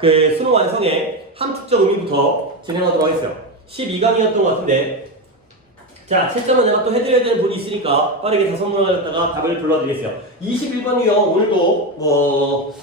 그 수능 완성의 함축적 의미부터 진행하도록 하겠어요. 12강이었던 것 같은데, 자, 채점은 내가 또 해드려야 되는 분이 있으니까 빠르게 5문항을 갖다가 답을 불러드리겠어요. 21번이요. 오늘도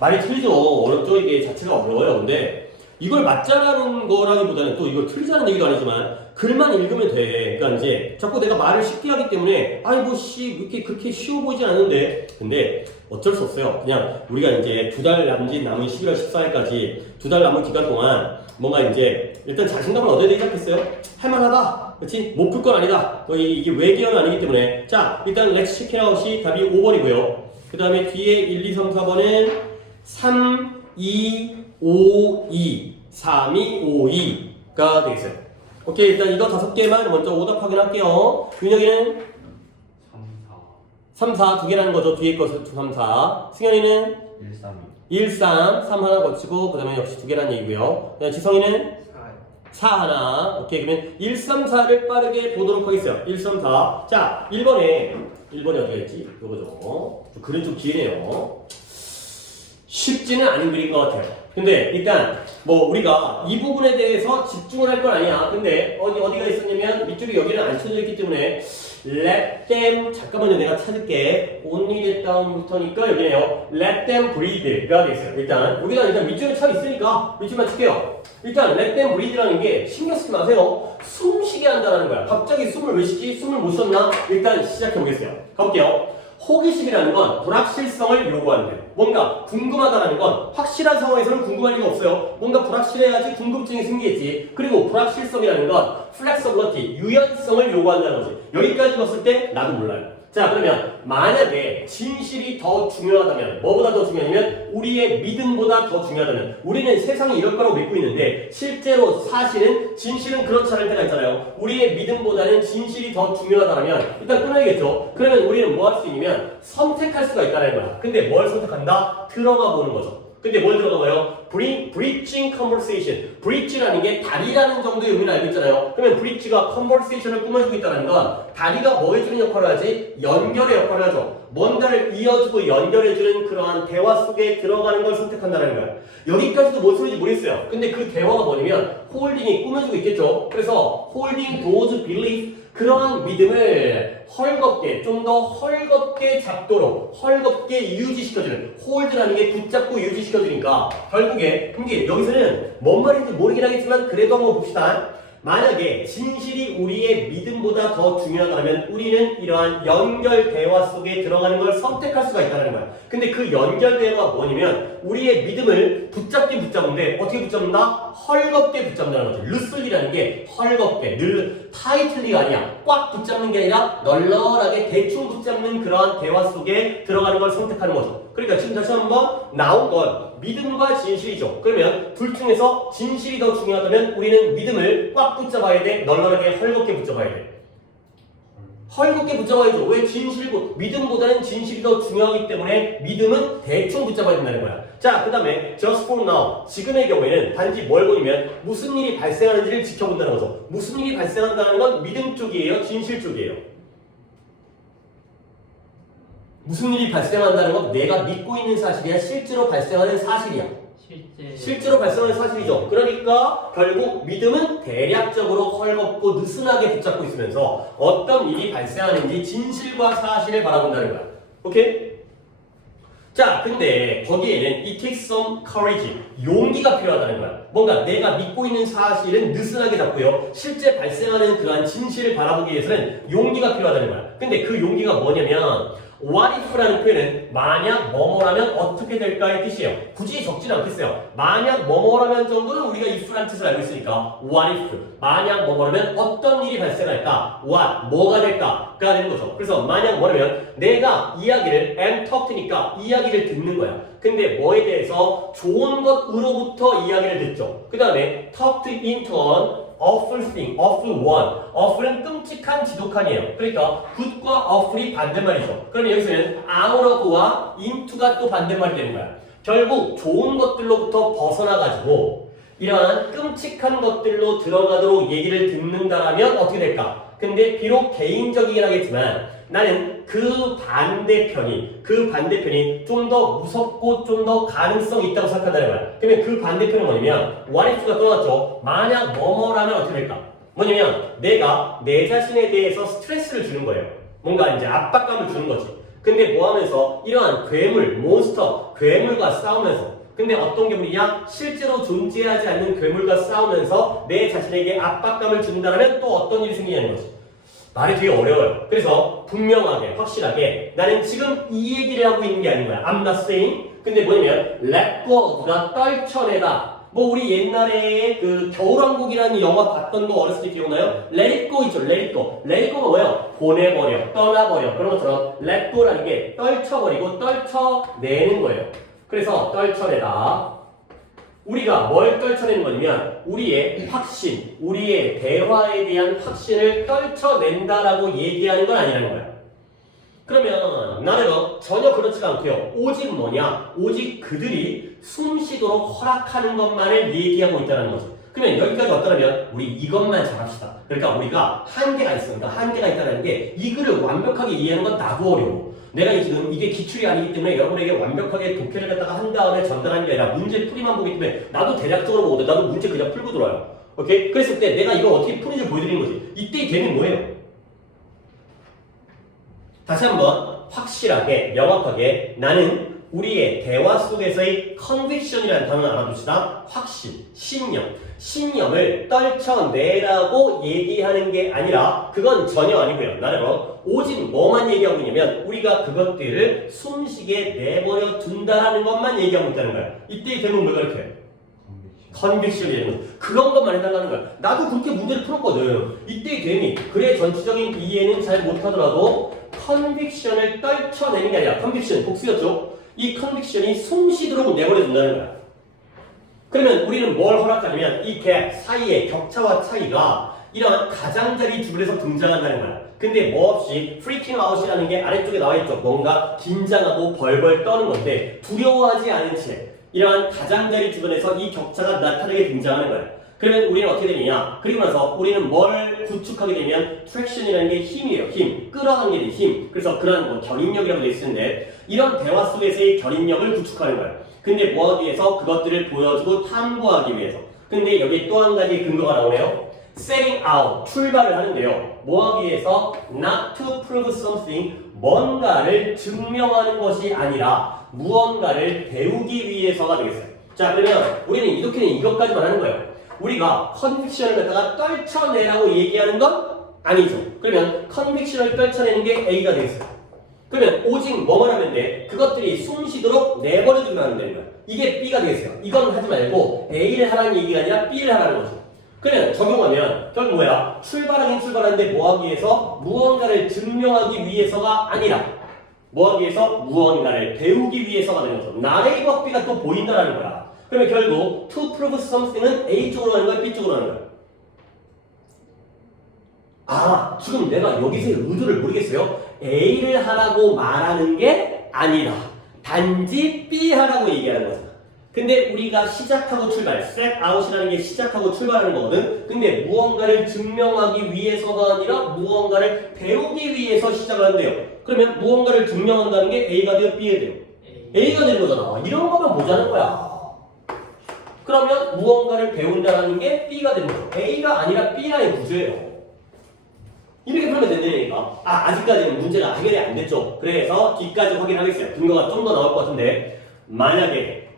많이 틀리죠. 어렵죠. 이게 자체가 어려워요. 근데 이걸 맞자라는 거라기보다는 또 이걸 틀리자는 얘기도 아니지만 글만 읽으면 돼. 그러니까 이제 자꾸 내가 말을 쉽게 하기 때문에 이렇게 그렇게 쉬워 보이진 않는데, 근데 어쩔 수 없어요. 그냥 우리가 이제 2달 남짓 남은 11월 14일까지 2달 남은 기간 동안 뭔가 이제 일단 자신감을 얻어야 되지 않겠어요? 할만하다. 그렇지? 못 풀 건 아니다. 이게 외계어는 아니기 때문에. 자, 일단 Let's check it out이 답이 5번이고요. 그 다음에 뒤에 1, 2, 3, 4번은 3, 2, 5, 2, 3, 2, 5, 2가 되겠어요. 오케이, 일단 이거 5개만 먼저 오답 확인할게요. 윤혁이는 3, 4 두 개라는 거죠. 뒤에 거 3, 4. 승현이는 1, 3, 3 하나 거치고 그 다음에 역시 두 개라는 얘기고요. 지성이는 4 하나. 오케이, 그러면 1, 3, 4를 빠르게 보도록 하겠어요. 1, 3, 4. 자, 1번에 어디가 있지? 요거죠. 글은 좀 기네요. 쉽지는 않은 글인 것 같아요. 근데 일단 우리가 이 부분에 대해서 집중을 할 건 아니야. 근데 어디가 있었냐면 밑줄이 여기는 안 쳐져 있기 때문에 let them, 잠깐만요, 내가 찾을게. only let down부터니까 여기네요. let them breathe가 되겠어요. 일단 밑줄이 쳐 있으니까 밑줄만 칠게요. 일단 let them breathe라는 게 신경 쓰지 마세요. 숨 쉬게 한다는 거야. 갑자기 숨을 왜 쉬지? 숨을 못 쉬었나? 일단 시작해 보겠어요. 가볼게요. 호기심이라는 건 불확실성을 요구하는데, 뭔가 궁금하다는 건 확실한 상황에서는 궁금할 리가 없어요. 뭔가 불확실해야지 궁금증이 생기겠지. 그리고 불확실성이라는 건 flexibility, 유연성을 요구한다는 거지. 여기까지 봤을 때 나도 몰라요. 자, 그러면 만약에 진실이 더 중요하다면, 뭐보다 더 중요하냐면 우리의 믿음보다 더 중요하다면, 우리는 세상이 이럴 거라고 믿고 있는데 실제로 사실은 진실은 그렇지 않을 때가 있잖아요. 우리의 믿음보다는 진실이 더 중요하다면 일단 끊어야겠죠. 그러면 우리는 뭐 할 수 있냐면 선택할 수가 있다는 거야. 근데 뭘 선택한다? 들어가 보는 거죠. 근데 뭘 들어가봐요? Breaching conversation. breach라는 게 다리라는 정도의 의미를 알고 있잖아요. 그러면 breach가 conversation을 꾸며주고 있다는 건 다리가 뭐 해주는 역할을 하지? 연결의 역할을 하죠. 뭔가를 이어주고 연결해주는 그러한 대화 속에 들어가는 걸 선택한다는 거야. 여기까지도 뭔 소리인지 모르겠어요. 근데 그 대화가 뭐냐면 holding이 꾸며주고 있겠죠. 그래서 holding those beliefs, 그러한 믿음을 헐겁게, 좀 더 헐겁게 잡도록, 헐겁게 유지시켜주는, 홀드라는 게 붙잡고 유지시켜주니까 결국에, 근데 여기서는 뭔 말인지 모르긴 하겠지만 그래도 한번 봅시다. 만약에 진실이 우리의 믿음보다 더 중요하다면 우리는 이러한 연결 대화 속에 들어가는 걸 선택할 수가 있다는 거야. 근데 그 연결 대화가 뭐냐면 우리의 믿음을 붙잡긴 붙잡는데 어떻게 붙잡는다? 헐겁게 붙잡는다는 거죠. 루슬리라는 게 헐겁게, 늘 타이틀리가 아니야. 꽉 붙잡는 게 아니라 널널하게 대충 붙잡는 그러한 대화 속에 들어가는 걸 선택하는 거죠. 그러니까 지금 다시 한번 나온 건 믿음과 진실이죠. 그러면 둘 중에서 진실이 더 중요하다면 우리는 믿음을 꽉 붙잡아야 돼? 널널하게 헐겁게 붙잡아야 돼? 헐겁게 붙잡아야죠. 왜? 믿음보다는 진실이 더 중요하기 때문에 믿음은 대충 붙잡아야 된다는 거야. 자, 그 다음에 just for now, 지금의 경우에는 단지 뭘 보냐면 무슨 일이 발생하는지를 지켜본다는 거죠. 무슨 일이 발생한다는 건 믿음 쪽이에요? 진실 쪽이에요? 무슨 일이 발생한다는 건 내가 믿고 있는 사실이야? 실제로 발생하는 사실이야? 실제로 발생하는 사실이죠. 그러니까 결국 믿음은 대략적으로 헐겁고 느슨하게 붙잡고 있으면서 어떤 일이 발생하는지 진실과 사실을 바라본다는 거야. 오케이? 자, 근데 거기에는 it takes some courage, 용기가 필요하다는 거야. 뭔가 내가 믿고 있는 사실은 느슨하게 잡고요. 실제 발생하는 그러한 진실을 바라보기 위해서는 용기가 필요하다는 거야. 근데 그 용기가 뭐냐면 what if라는 표현은 만약 뭐뭐라면 어떻게 될까의 뜻이에요. 굳이 적지는 않겠어요. 만약 뭐뭐라면 정도는 우리가 if라는 뜻을 알고 있으니까 what if, 만약 뭐뭐라면 어떤 일이 발생할까, what, 뭐가 될까가 되는 거죠. 그래서 만약 뭐라면 내가 이야기를 am talk니까 이야기를 듣는 거야. 근데 뭐에 대해서 좋은 것으로부터 이야기를 듣죠. 그 다음에 talked into an awful thing, awful one. awful은 끔찍한, 지독한이에요. 그러니까 good과 awful이 반대말이죠. 그러면 여기서는 out of와 into가 또 반대말이 되는 거야. 결국 좋은 것들로부터 벗어나가지고 이러한 끔찍한 것들로 들어가도록 얘기를 듣는다라면 어떻게 될까? 근데 비록 개인적이긴 하겠지만 나는 그 반대편이 좀 더 무섭고 좀 더 가능성이 있다고 생각한다는 거야. 그러면 그 반대편은 뭐냐면 what if가 또 나왔죠. 만약 뭐뭐라면 어떻게 될까? 뭐냐면 내가 내 자신에 대해서 스트레스를 주는 거예요. 뭔가 이제 압박감을 주는 거지. 근데 뭐 하면서 이러한 괴물과 싸우면서 근데 어떤 괴물이냐? 실제로 존재하지 않는 괴물과 싸우면서 내 자신에게 압박감을 준다면 또 어떤 일이 생기냐는 거지. 말이 되게 어려워요. 그래서 분명하게, 확실하게 나는 지금 이 얘기를 하고 있는 게 아닌 거야. I'm not saying. 근데 뭐냐면 let go가 떨쳐내다. 뭐 우리 옛날에 그 겨울왕국이라는 영화 봤던 거 어렸을 때 기억나요? Let it go 있죠. Let it go. Let it go가 뭐예요? 보내버려, 떠나버려. 그런 것처럼 let go라는 게 떨쳐버리고 떨쳐내는 거예요. 그래서 떨쳐내다. 우리가 뭘 떨쳐내는 거냐면 우리의 확신, 우리의 대화에 대한 확신을 떨쳐낸다라고 얘기하는 건 아니라는 거야. 그러면 나는 전혀 그렇지가 않고요. 오직 뭐냐? 오직 그들이 숨쉬도록 허락하는 것만을 얘기하고 있다는 거죠. 그러면 여기까지 왔다면 우리 이것만 잘합시다. 그러니까 우리가 한계가 있어. 그러니까 한계가 있다는 게 이 글을 완벽하게 이해하는 건 나도 어려워. 내가 지금 이게 기출이 아니기 때문에 여러분에게 완벽하게 독해를 갖다가 한 다음에 전달하는 게 아니라 문제 풀이만 보기 때문에 나도 대략적으로 보거든. 나도 문제 그냥 풀고 들어와요. 오케이? 그랬을 때 내가 이거 어떻게 푸는지 보여드리는 거지. 이때 되면 뭐예요? 다시 한번 확실하게 명확하게 나는 우리의 대화 속에서의 conviction이라는 단어를 알아둡시다. 확신, 신념을 떨쳐내라고 얘기하는 게 아니라 그건 전혀 아니고요. 나는 오직 뭐만 얘기하고 있냐면 우리가 그것들을 숨쉬게 내버려 둔다라는 것만 얘기하고 있다는 거야. 이때의 대목은 뭘 가르쳐요? 컨빅션이라는 거. 그런 것만 해달라는 거야. 나도 그렇게 문제를 풀었거든. 이때의 대미 글의 전체적인 이해는 잘 못하더라도 컨빅션을 떨쳐내는 게 아니라 컨빅션, 복수였죠? 이 컨빅션이 숨쉬도록 내버려둔다는 거야. 그러면 우리는 뭘 허락하냐면 이 갭 사이의 격차와 차이가 이런 가장자리 주변에서 등장한다는 거야. 근데 뭐 없이 freaking out이라는 게 아래쪽에 나와있죠. 뭔가 긴장하고 벌벌 떠는 건데 두려워하지 않은 채 이러한 가장자리 주변에서 이 격차가 나타나게 등장하는 거야. 그러면 우리는 어떻게 되느냐? 그리고 나서 우리는 뭘 구축하게 되면 트랙션이라는 게 힘이에요. 힘. 끌어당기는 힘. 그래서 그런 뭐 견인력이라고 되어 있는데 이런 대화 속에서의 견인력을 구축하는 거예요. 근데 뭐하기 위해서? 그것들을 보여주고 탐구하기 위해서. 근데 여기 또 한 가지 근거가 나오네요. setting out. 출발을 하는데요. 뭐하기 위해서? not to prove something. 뭔가를 증명하는 것이 아니라 무언가를 배우기 위해서가 되겠어요. 자, 그러면 우리는 이렇게는 이것까지만 하는 거예요. 우리가 컨빅션을 갖다가 떨쳐내라고 얘기하는 건 아니죠. 그러면 컨빅션을 떨쳐내는 게 A가 되겠어요. 그러면 오직 뭐만 하면 돼? 그것들이 숨쉬도록 내버려두면 안 되는 거야. 이게 B가 되겠어요. 이건 하지 말고 A를 하라는 얘기가 아니라 B를 하라는 거죠. 그러면 적용하면 결국 뭐야? 출발하긴 출발하는데 뭐하기 위해서? 무언가를 증명하기 위해서가 아니라 뭐하기 위해서? 무언가를 배우기 위해서가 되는 거죠. 나의 법비가 또 보인다라는 거야. 그러면 결국 to prove something은 A 쪽으로 하는 거야? B 쪽으로 하는 거야? 아, 지금 내가 여기서의 의도를 모르겠어요. A를 하라고 말하는 게 아니라 단지 B 하라고 얘기하는 거잖아. 근데 우리가 시작하고 출발, set out이라는 게 시작하고 출발하는 거거든. 근데 무언가를 증명하기 위해서가 아니라 무언가를 배우기 위해서 시작을 한대요. 그러면 무언가를 증명한다는 게 A가 돼요? B가 돼요? A가 되는 거잖아. 이런 거만 보자는 거야. 그러면 무언가를 배운다는 게 B가 되는 거죠. A가 아니라 B라는 구조예요. 이렇게 풀면 된다니까. 아직까지는 문제가 해결이 안 됐죠. 그래서 뒤까지 확인하겠어요. 근거가 좀 더 나올 것 같은데 만약에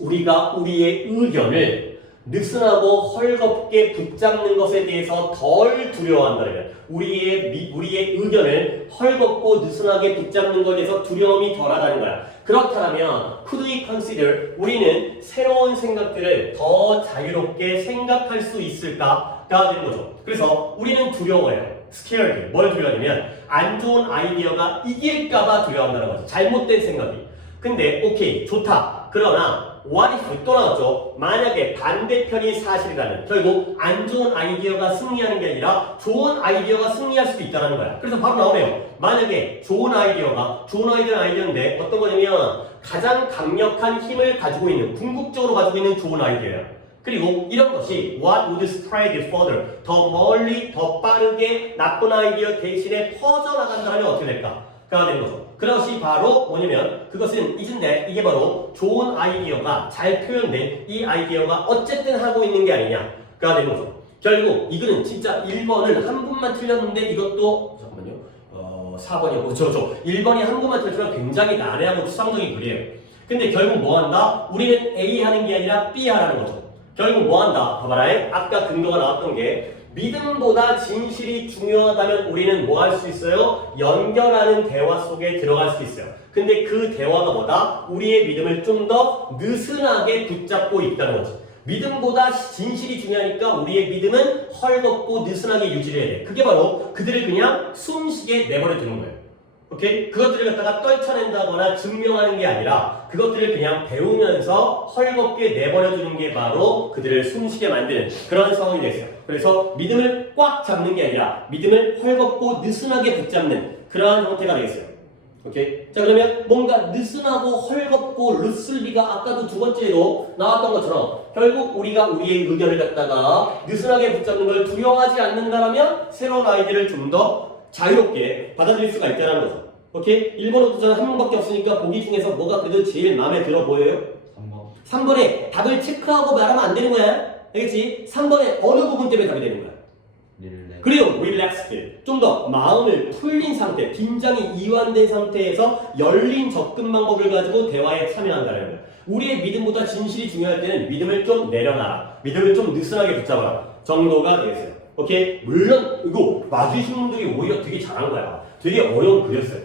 우리가 우리의 의견을 느슨하고 헐겁게 붙잡는 것에 대해서 덜 두려워한다면 우리의 의견을 헐겁고 느슨하게 붙잡는 것에 대해서 두려움이 덜하다는 거야. 그렇다면 could we consider 우리는 새로운 생각들을 더 자유롭게 생각할 수 있을까가 되는 거죠. 그래서 우리는 두려워해요. scared. 뭘 두려워하냐면 안 좋은 아이디어가 이길까봐 두려워한다는 거죠. 잘못된 생각이. 근데 오케이 좋다. 그러나 what if 또 나왔죠. 만약에 반대편이 사실이라면 결국 안 좋은 아이디어가 승리하는 게 아니라 좋은 아이디어가 승리할 수도 있다는 거야. 그래서 바로 나오네요. 만약에 좋은 아이디어인데 어떤 거냐면 가장 강력한 힘을 가지고 있는 궁극적으로 가지고 있는 좋은 아이디어예요. 그리고 이런 것이 what would spread further 더 멀리 더 빠르게 나쁜 아이디어 대신에 퍼져나간다면 어떻게 될까? 되는 거죠. 그것이 바로 뭐냐면 그것은 이진데 이게 바로 좋은 아이디어가 잘 표현된 이 아이디어가 어쨌든 하고 있는 게 아니냐가 되는 거죠. 결국 이거는 진짜 1번을 한 분만 틀렸는데 이것도 잠깐만요. 4번이고 저 1번이 한 분만 틀렸지만 굉장히 난해하고 추상적인 글이에요. 근데 결국 뭐 한다? 우리는 A 하는 게 아니라 B 하라는 거죠. 결국 뭐 한다? 봐봐라. 아까 근거가 나왔던 게 믿음보다 진실이 중요하다면 우리는 뭐 할 수 있어요? 연결하는 대화 속에 들어갈 수 있어요. 근데 그 대화가 뭐다? 우리의 믿음을 좀 더 느슨하게 붙잡고 있다는 거죠. 믿음보다 진실이 중요하니까 우리의 믿음은 헐겁고 느슨하게 유지를 해야 돼. 그게 바로 그들을 그냥 숨쉬게 내버려 두는 거예요. 오케이? 그것들을 갖다가 떨쳐낸다거나 증명하는 게 아니라 그것들을 그냥 배우면서 헐겁게 내버려두는 게 바로 그들을 숨쉬게 만드는 그런 상황이 됐어요. 그래서 믿음을 꽉 잡는 게 아니라 믿음을 헐겁고 느슨하게 붙잡는 그러한 형태가 되겠어요. 오케이? 자, 그러면 뭔가 느슨하고 헐겁고 루슬리가 아까도 두 번째로 나왔던 것처럼 결국 우리가 우리의 의견을 갖다가 느슨하게 붙잡는 걸 두려워하지 않는다라면 새로운 아이디어를 좀 더 자유롭게 받아들일 수가 있다는 거죠. 오케이? 1번은 도전 한 번밖에 없으니까 보기 중에서 뭐가 그래도 제일 마음에 들어 보여요? 3번. 3번에 답을 체크하고 말하면 안 되는 거야. 알겠지? 3번에 어느 부분 때문에 답이 되는 거야? 그리고 relaxed. 좀 더 마음을 풀린 상태, 긴장이 이완된 상태에서 열린 접근 방법을 가지고 대화에 참여한다는 거야. 우리의 믿음보다 진실이 중요할 때는 믿음을 좀 내려놔라. 믿음을 좀 느슨하게 붙잡아라. 정도가 되겠어요. 오케이? 물론 이거 맞으신 분들이 오히려 되게 잘한 거야. 되게 어려운 글이었어요.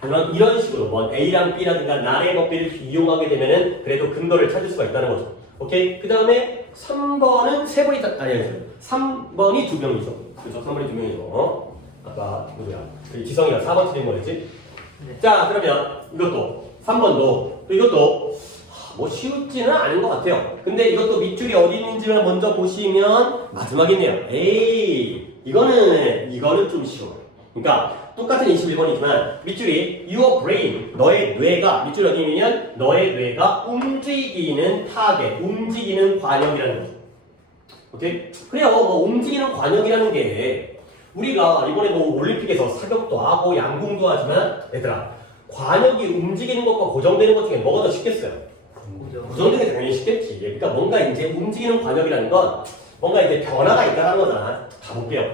그러면 이런 식으로 뭐 A랑 B라든가 나의 법비를 이용하게 되면은 그래도 근거를 찾을 수가 있다는 거죠. 오케이? 그 다음에 3번은 3번이 아니죠. 3번이 2명이죠. 그렇죠? 3번이 2명이죠. 아까 누구야? 지성이가 4번 틀린 거였지? 네. 자, 그러면 이것도 3번도 이것도 뭐 쉬울지는 않은 것 같아요. 근데 이것도 밑줄이 어디 있는지를 먼저 보시면 마지막이네요. 에이, 이거는 좀 쉬워요. 그러니까 똑같은 21번이지만 밑줄이 your brain, 너의 뇌가 밑줄이 어디 있냐면 너의 뇌가 움직이는 타겟, 움직이는 관역이라는 거죠. 오케이? 그래요. 뭐 움직이는 관역이라는 게 우리가 이번에도 올림픽에서 사격도 하고 양궁도 하지만 얘들아 관역이 움직이는 것과 고정되는 것 중에 뭐가 더 쉽겠어요? 고정되는 게 당연히 쉽겠지. 그러니까 뭔가 이제 움직이는 관역이라는 건 뭔가 이제 변화가 있다는 거잖아. 가볼게요.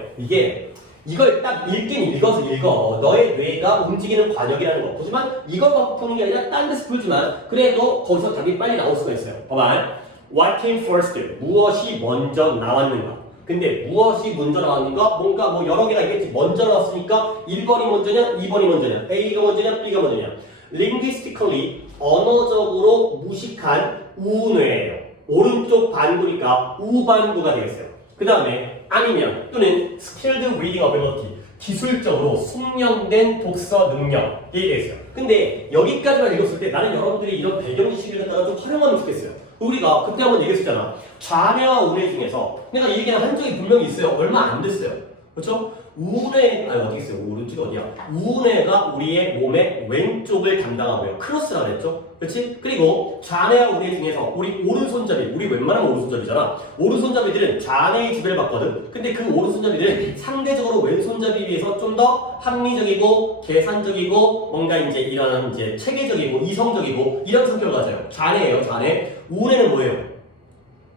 이걸 딱 읽긴 읽어서 읽어. 너의 뇌가 움직이는 관역이라는 거. 하지만 이것만 보는 게 아니라 딴 데서 풀지만 그래도 거기서 답이 빨리 나올 수가 있어요. 봐봐. What came first? 무엇이 먼저 나왔는가? 근데 무엇이 먼저 나왔는가? 뭔가 뭐 여러 개가 있겠지. 먼저 나왔으니까 1번이 먼저냐? 2번이 먼저냐? A가 먼저냐? B가 먼저냐? Linguistically 언어적으로 무식한 우뇌예요. 오른쪽 반구니까 우반구가 되겠어요. 그 다음에 아니면 또는 skilled reading ability 기술적으로 숙련된 독서 능력이 되겠어요. 근데 여기까지만 읽었을 때 나는 여러분들이 이런 배경 지식을 갖다가 좀 활용하면 좋겠어요. 우리가 그때 한번 얘기했었잖아. 좌뇌와 우뇌 중에서 내가 이 얘기는 한 적이 분명히 있어요. 얼마 안 됐어요. 그렇죠? 우뇌, 어디 있어요? 오른쪽이 어디야? 우뇌가 우리의 몸의 왼쪽을 담당하고요. 크로스라 그랬죠? 그렇지? 그리고 좌뇌와 우뇌 중에서 우리 오른손잡이, 우리 웬만하면 오른손잡이잖아. 오른손잡이들은 좌뇌의 지배를 받거든. 근데 그 오른손잡이들은 상대적으로 왼손잡이에 비해서 좀 더 합리적이고 계산적이고 뭔가 이제 이런 이제 체계적이고 이성적이고 이런 성격을 가져요. 좌뇌예요, 좌뇌. 우뇌는 뭐예요?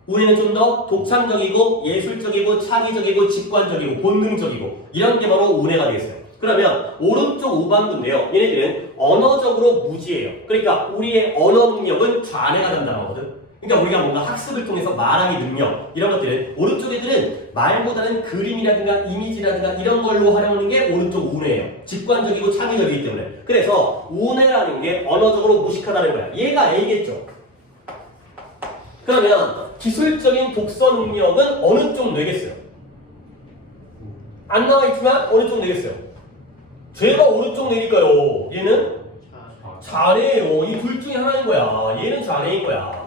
우리는 좀 더 독창적이고 예술적이고 창의적이고 직관적이고 본능적이고 이런 게 바로 우뇌가 되겠어요. 그러면 오른쪽 우반구인데요. 얘네들은 언어적으로 무지예요. 그러니까 우리의 언어 능력은 좌뇌가 담당하거든. 그러니까 우리가 뭔가 학습을 통해서 말하기 능력 이런 것들은 오른쪽 애들은 말보다는 그림이라든가 이미지라든가 이런 걸로 활용하는 게 오른쪽 우뇌예요. 직관적이고 창의적이기 때문에. 그래서 우뇌라는 게 언어적으로 무식하다는 거야. 얘가 A겠죠. 그러면 기술적인 독서 능력은 어느 쪽 뇌겠어요? 안 나와 있지만 어느 쪽 뇌겠어요? 제가 오른쪽 뇌니까요. 얘는 좌뇌예요. 이 둘 중에 하나인 거야. 얘는 좌뇌인 거야.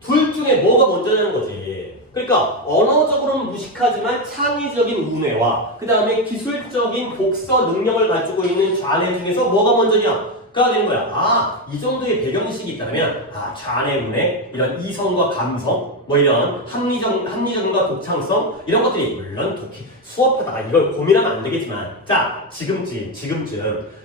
둘 중에 뭐가 먼저냐는 거지. 그러니까 언어적으로는 무식하지만 창의적인 우뇌와 그 다음에 기술적인 독서 능력을 가지고 있는 좌뇌 중에서 뭐가 먼저냐? 그가 되는 거야. 아, 이 정도의 배경지식이 있다면, 아, 좌뇌, 우뇌, 이런 이성과 감성, 뭐 이런 합리적과 독창성, 이런 것들이, 물론 수업하다가 이걸 고민하면 안 되겠지만, 자, 지금쯤,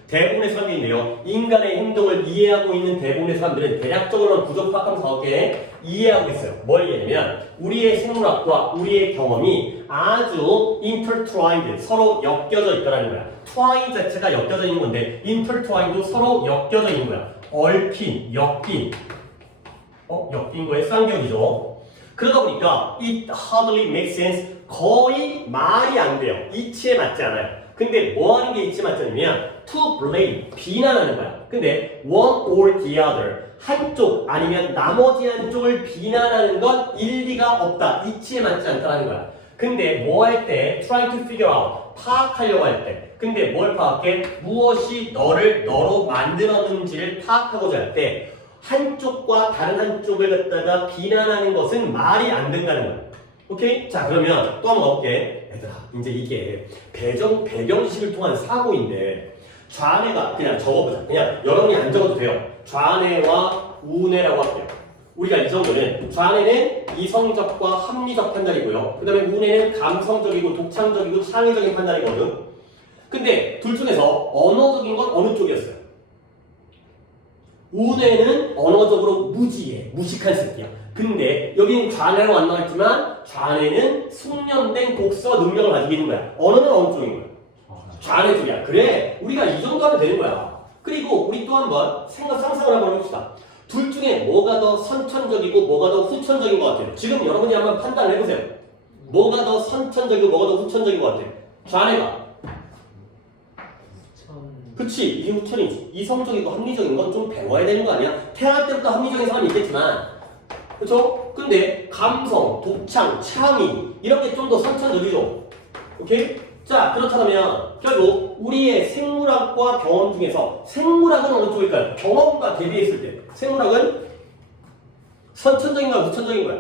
대부분의 사람들인데요, 인간의 행동을 이해하고 있는 대부분의 사람들은 대략적으로는 구조 파악하면서 어떻게 이해하고 있어요. 뭘 이해하냐면, 우리의 생물학과 우리의 경험이 아주 intertwined, 서로 엮여져 있다는 거야. twine 자체가 엮여져 있는 건데, intertwined도 서로 엮여져 있는 거야. 얽힌, 엮인 거에 쌍격이죠. 그러다 보니까 it hardly makes sense, 거의 말이 안 돼요. 이치에 맞지 않아요. 근데 뭐 하는 게 이치에 맞지 않으면 to blame, 비난하는 거야. 근데 one or the other, 한쪽 아니면 나머지 한쪽을 비난하는 건 일리가 없다. 이치에 맞지 않다는 거야. 근데 뭐 할 때 try to figure out, 파악하려고 할 때, 근데 뭘 파악해? 무엇이 너를 너로 만들었는지를 파악하고자 할 때 한쪽과 다른 한쪽을 갖다가 비난하는 것은 말이 안 된다는 거야. 오케이? 자, 그러면 또 한번 가볼게. 얘들아, 이제 이게 배경지식을 통한 사고인데, 좌뇌가 그냥 적어보자. 그냥 여러분이 안 적어도 돼요. 좌뇌와 우뇌라고 할게요. 우리가 이 정도는, 좌뇌는 이성적과 합리적 판단이고요. 그 다음에 우뇌는 감성적이고 독창적이고 창의적인 판단이거든. 근데 둘 중에서 언어적인 건 어느 쪽이었어요? 우뇌는 언어적으로 무지해, 무식한 새끼야. 근데 여기는 좌뇌라고 안 나왔지만 좌뇌는 숙련된 독서 능력을 가지고 있는 거야. 언어는 어느 쪽인 거야? 좌뇌 쪽이야. 그래, 우리가 이 정도 하면 되는 거야. 그리고 우리 또 한번 상상을 한번 해봅시다. 둘 중에 뭐가 더 선천적이고 뭐가 더 후천적인 것 같아요? 지금 여러분이 한번 판단을 해보세요. 뭐가 더 선천적이고 뭐가 더 후천적인 것 같아요? 좌뇌가. 그치, 이게 후천이지. 이성적이고 합리적인 건 좀 배워야 되는 거 아니야? 태어날 때부터 합리적인 사람이 있겠지만, 그쵸? 근데 감성, 독창, 창의 이런 게 좀 더 선천적이죠. 오케이? 자, 그렇다면 결국 우리의 생물학과 경험 중에서 생물학은 어느 쪽일까요? 경험과 대비했을 때 생물학은 선천적인 거야, 후천적인 거야?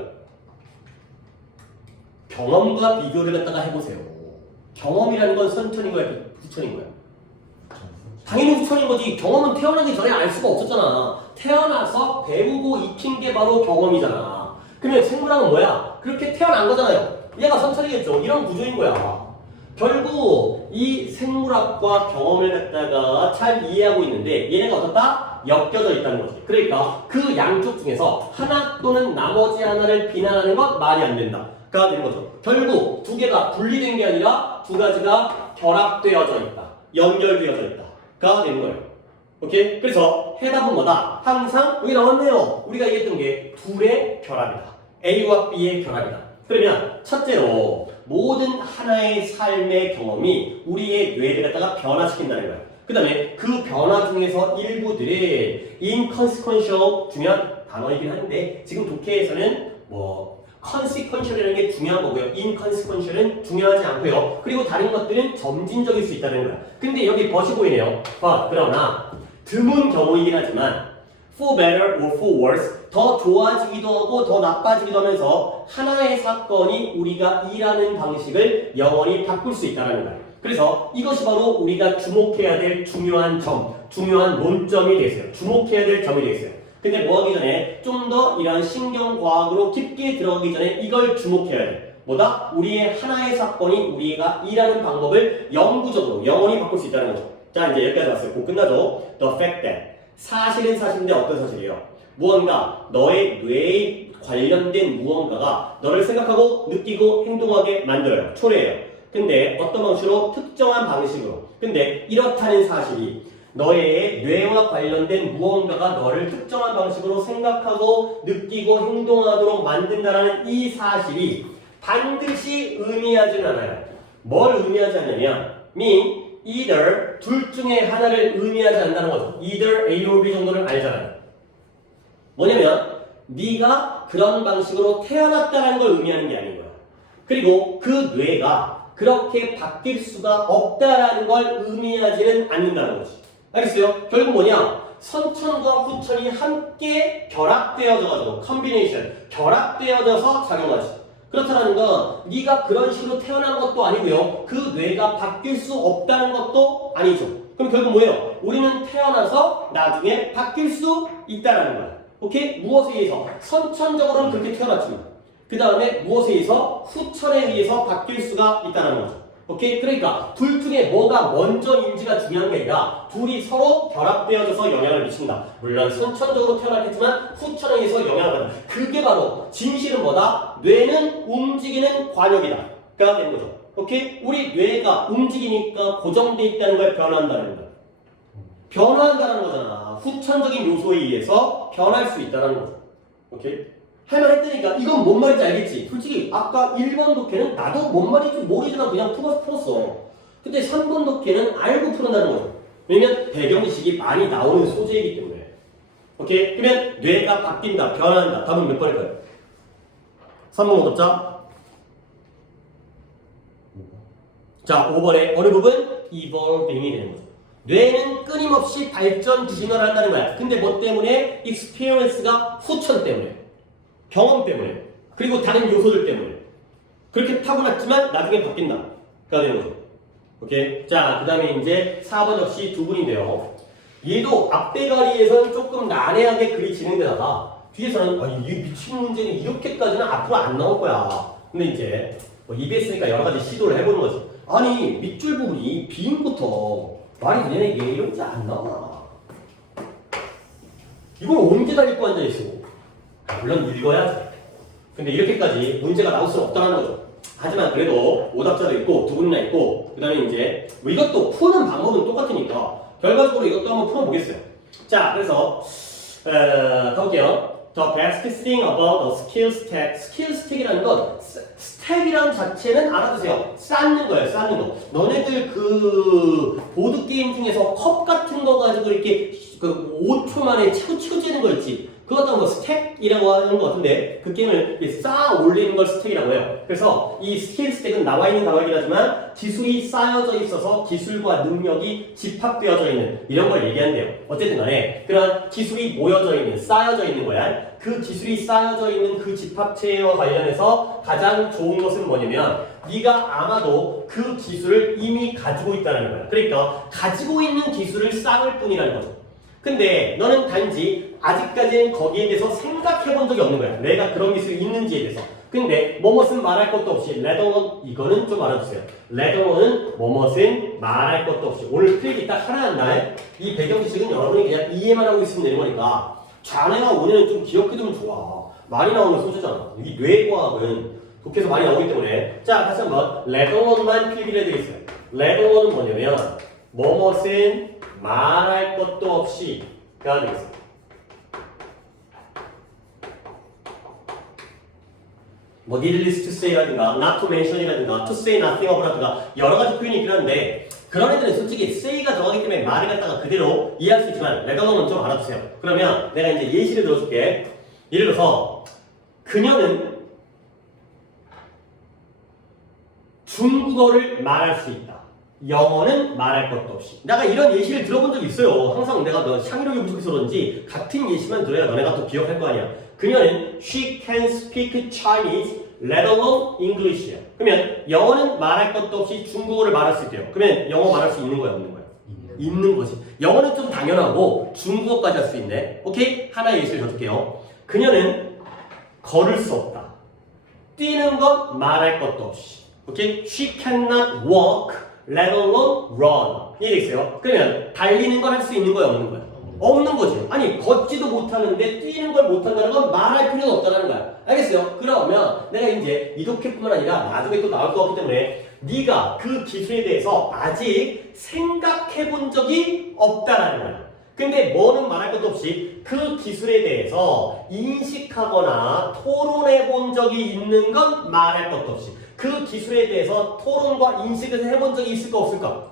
경험과 비교를 갖다가 해보세요. 경험이라는 건 선천인 거야, 후천인 거야? 당연히 후천인 거지. 경험은 태어나기 전에 알 수가 없었잖아. 태어나서 배우고 익힌 게 바로 경험이잖아. 그러면 생물학은 뭐야? 그렇게 태어난 거잖아요. 얘가 선천이겠죠. 이런 구조인 거야. 결국 이 생물학과 경험을 갖다가 잘 이해하고 있는데 얘네가 어떻다? 엮여져 있다는 거지. 그러니까 그 양쪽 중에서 하나 또는 나머지 하나를 비난하는 건 말이 안 된다가 되는 거죠. 결국 두 개가 분리된 게 아니라 두 가지가 결합되어져 있다. 연결되어져 있다가 되는 거예요. 오케이? 그래서 해답은 뭐다? 항상 여기 나왔네요. 우리가 얘기했던 게 둘의 결합이다. A와 B의 결합이다. 그러면 첫째로 모든 하나의 삶의 경험이 우리의 뇌를 갖다가 변화시킨다는 거예요. 그 다음에 그 변화 중에서 일부들이 inconsequential, 중요한 단어이긴 한데 지금 독해에서는 뭐 consequential이라는 게 중요한 거고요. inconsequential은 중요하지 않고요. 그리고 다른 것들은 점진적일 수 있다는 거야. 근데 여기 벗이 보이네요. 그러나 드문 경우이긴 하지만 for better or for worse, 더 좋아지기도 하고 더 나빠지기도 하면서 하나의 사건이 우리가 일하는 방식을 영원히 바꿀 수 있다는 거야. 그래서 이것이 바로 우리가 주목해야 될 중요한 점, 중요한 논점이 되어있어요. 주목해야 될 점이 되어있어요. 근데 뭐 하기 전에 좀 더 이런 신경과학으로 깊게 들어가기 전에 이걸 주목해야 돼. 뭐다? 우리의 하나의 사건이 우리가 일하는 방법을 영구적으로 영원히 바꿀 수 있다는 거죠. 자, 이제 여기까지 왔어요. 곧 끝나죠. The fact that. 사실은 사실인데 어떤 사실이에요? 무언가 너의 뇌에 관련된 무언가가 너를 생각하고 느끼고 행동하게 만들어요. 초래해요. 근데 어떤 방식으로? 특정한 방식으로. 근데 이렇다는 사실이 너의 뇌와 관련된 무언가가 너를 특정한 방식으로 생각하고 느끼고 행동하도록 만든다는 이 사실이 반드시 의미하진 않아요. 뭘 의미하지 않냐면 mean either 둘 중에 하나를 의미하지 않는다는 거죠. either A or B 정도는 알잖아요. 뭐냐면 네가 그런 방식으로 태어났다는 걸 의미하는 게 아닌 거야. 그리고 그 뇌가 그렇게 바뀔 수가 없다라는 걸 의미하지는 않는다는 거지. 알겠어요? 결국 뭐냐? 선천과 후천이 함께 결합되어져가지고 컨비네이션, 결합되어져서 작용하지. 그렇다는 건 네가 그런 식으로 태어난 것도 아니고요. 그 뇌가 바뀔 수 없다는 것도 아니죠. 그럼 결국 뭐예요? 우리는 태어나서 나중에 바뀔 수 있다라는 거야. 오케이? 무엇에 의해서? 선천적으로는 그렇게 태어났지만 그 다음에 무엇에 의해서? 후천에 의해서 바뀔 수가 있다는 거죠. 오케이? 그러니까 둘 중에 뭐가 먼저인지가 중요한 게 아니라 둘이 서로 결합되어져서 영향을 미친다. 물론 선천적으로 태어났겠지만 후천에 의해서 영향을 받는다. 그게 바로 진실은 뭐다? 뇌는 움직이는 관역이다. 가 되는 거죠. 오케이? 우리 뇌가 움직이니까 고정돼 있다는 걸 변화한다는 거야. 변화한다는 거잖아. 후천적인 요소에 의해서 변할 수 있다는 거죠. 오케이? 할만했다니까 이건 뭔 말인지 알겠지? 솔직히 아까 1번 독해는 나도 뭔 말인지 모르지만 그냥 풀었어. 근데 3번 독해는 알고 푸는다는 거예요. 왜냐면 배경 지식이 많이 나오는 소재이기 때문에. 오케이? 그러면 뇌가 바뀐다, 변한다. 답은 몇 번일까요? 3번 오답자. 자, 5번에 어느 부분? evolving이 되는 거죠. 뇌는 끊임없이 발전 진화를 한다는 거야. 근데 뭐 때문에? experience가 후천 때문에. 경험 때문에 그리고 다른 요소들 때문에 그렇게 타고났지만 나중에 바뀐다 가 되는 거죠. 오케이? 자, 그 다음에 이제 4번 역시 두 분인데요. 얘도 앞대가리에서는 조금 난해하게 글이 진행되다가 뒤에서는 이 미친 문제는 이렇게까지는 앞으로 안 나올 거야. 근데 이제 뭐 EBS니까 여러 가지 시도를 해보는 거지. 아니 밑줄 부분이 비음부터 말이 되냐 이게 이런 문제 안 나와. 이걸 언제 다 읽고 앉아있어. 물론 읽어야지. 근데 이렇게까지 문제가 나올 수는 없다는 거죠. 하지만 그래도 오답자도 있고 두 분이나 있고 그 다음에 이제 뭐 이것도 푸는 방법은 똑같으니까 결과적으로 이것도 한번 풀어보겠어요. 자, 그래서 가볼게요. The best thing about the skill stack. skill stack이라는 건 스택이라는 자체는 알아두세요. 쌓는 거예요. 쌓는 거. 너네들 그 보드게임 중에서 컵 같은 거 가지고 이렇게 그 5초 만에 치고 째는 거 있지. 그것도 뭐 스택이라고 하는 것 같은데 그 게임을 쌓아 올리는 걸 스택이라고 해요. 그래서 이 스킬 스택은 나와 있는 단어이긴 하지만 기술이 쌓여져 있어서 기술과 능력이 집합되어져 있는 이런 걸 얘기한대요. 어쨌든 간에 그런 기술이 모여져 있는, 쌓여져 있는 거야. 그 기술이 쌓여져 있는 그 집합체와 관련해서 가장 좋은 것은 뭐냐면 네가 아마도 그 기술을 이미 가지고 있다는 거야. 그러니까 가지고 있는 기술을 쌓을 뿐이라는 거죠. 근데 너는 단지 아직까지는 거기에 대해서 생각해 본 적이 없는 거야. 내가 그런 기술이 있는지에 대해서. 근데 뭐뭇은 말할 것도 없이 let alone 이거는 좀 알아주세요. let alone은 뭐뭇은 말할 것도 없이 오늘 필기 딱 하나 한다. 이 배경 지식은 여러분이 그냥 이해만 하고 있으면 되는 거니까 좌뇌가 오늘은 좀 기억해두면 좋아. 많이 나오는 소재잖아. 이 뇌과학은 독해서 많이 나오기 때문에 자 다시 한번 let alone만 필기를 해드리겠어요. let alone은 뭐냐면 뭐뭇은 말할 것도 없이 가 되겠습니다. 뭐 needless to say라든가 not to mention이라든가 to say nothing of라든가 여러 가지 표현이 있긴 한데 그런 애들은 솔직히 say가 들어가기 때문에 말을 갖다가 그대로 이해할 수 있지만 let alone은 좀 알아두세요. 그러면 내가 이제 예시를 들어줄게. 예를 들어서 그녀는 중국어를 말할 수 있다. 영어는 말할 것도 없이. 내가 이런 예시를 들어본 적이 있어요. 항상 내가 너 창의력이 부족해서 그런지 같은 예시만 들어야 너네가 또 기억할 거 아니야. 그녀는 she can speak Chinese, let alone English야. 그러면 영어는 말할 것도 없이 중국어를 말할 수 있대요. 그러면 영어 말할 수 있는 거야, 없는 거야? 있는 거지. 영어는 좀 당연하고 중국어까지 할 수 있네. 오케이? 하나의 예시를 더 줄게요. 그녀는 걸을 수 없다. 뛰는 건 말할 것도 없이. 오케이? She cannot walk, let alone run. 이해되겠어요? 그러면 달리는 걸 할 수 있는 거야, 없는 거야? 없는 거지. 아니 걷지도 못하는데 뛰는 걸 못한다는 건 말할 필요가 없다는 거야. 알겠어요? 그러면 내가 이제 이독해뿐만 아니라 나중에 또 나올 것 같기 때문에 네가 그 기술에 대해서 아직 생각해 본 적이 없다라는 거야. 근데 뭐는 말할 것도 없이 그 기술에 대해서 인식하거나 토론해 본 적이 있는 건 말할 것도 없이 그 기술에 대해서 토론과 인식을 해본 적이 있을까 없을까?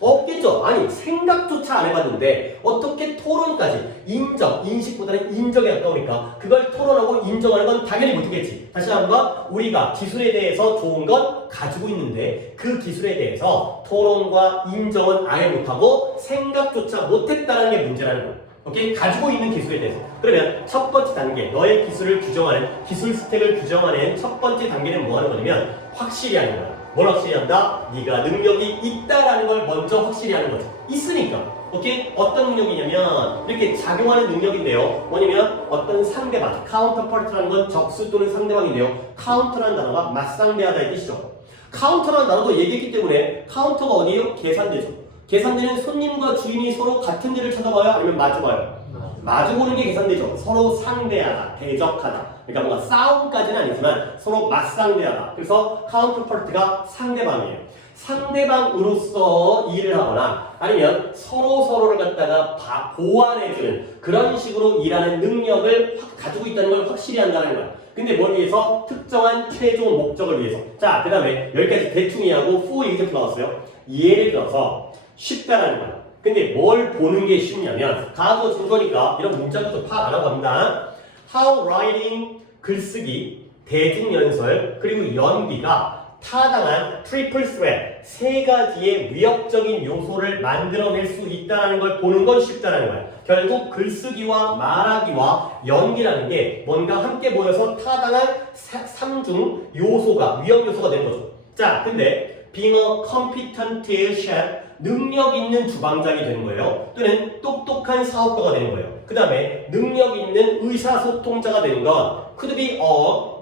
없겠죠. 아니 생각조차 안 해봤는데 어떻게 토론까지 인정, 인식보다는 인정에 가까우니까 그걸 토론하고 인정하는 건 당연히 못하겠지. 다시 한번 우리가 기술에 대해서 좋은 건 가지고 있는데 그 기술에 대해서 토론과 인정은 아예 못하고 생각조차 못했다는 게 문제라는 거야. 오케이? 가지고 있는 기술에 대해서. 그러면 첫 번째 단계, 너의 기술을 규정하는 기술 스택을 규정하는 첫 번째 단계는 뭐 하는 거냐면 확실히 하는 거야. 뭘 확실히 한다? 네가 능력이 있다라는 걸 먼저 확실히 하는 거죠. 있으니까. 오케이? 어떤 능력이냐면 이렇게 작용하는 능력인데요. 뭐냐면 어떤 상대방, 카운터파트라는 건 적수 또는 상대방인데요. 카운터라는 단어가 맞상대하다의 뜻이죠. 카운터라는 단어도 얘기했기 때문에 카운터가 어디예요? 계산대죠. 계산대는 손님과 주인이 서로 같은 데를 쳐다봐요? 아니면 마주봐요? 마주보는 게 계산되죠. 서로 상대하다, 대적하다. 그러니까 뭔가 싸움까지는 아니지만 서로 맞상대하다. 그래서 카운터파트가 상대방이에요. 상대방으로서 일을 하거나 아니면 서로를 갖다가 보완해주는 그런 식으로 일하는 능력을 가지고 있다는 걸 확실히 한다는 거야. 근데 뭘 위해서? 특정한 최종 목적을 위해서. 자, 그 다음에 여기까지 대충 이해하고 for example 나왔어요. 예를 들어서 쉽다라는 거야. 근데 뭘 보는 게 쉽냐면 가도 준 거니까 이런 문자부터 파악 안 하고 갑니다. How writing 글쓰기, 대중연설, 그리고 연기가 타당한 트리플 스레 세 가지의 위협적인 요소를 만들어낼 수 있다는 걸 보는 건 쉽다는 거야. 결국 글쓰기와 말하기와 연기라는 게 뭔가 함께 모여서 타당한 3중 요소가 위협 요소가 되는 거죠. 자, 근데 being a competent chef 능력 있는 주방장이 되는 거예요. 또는 똑똑한 사업가가 되는 거예요. 그 다음에 능력 있는 의사소통자가 되는 건 could be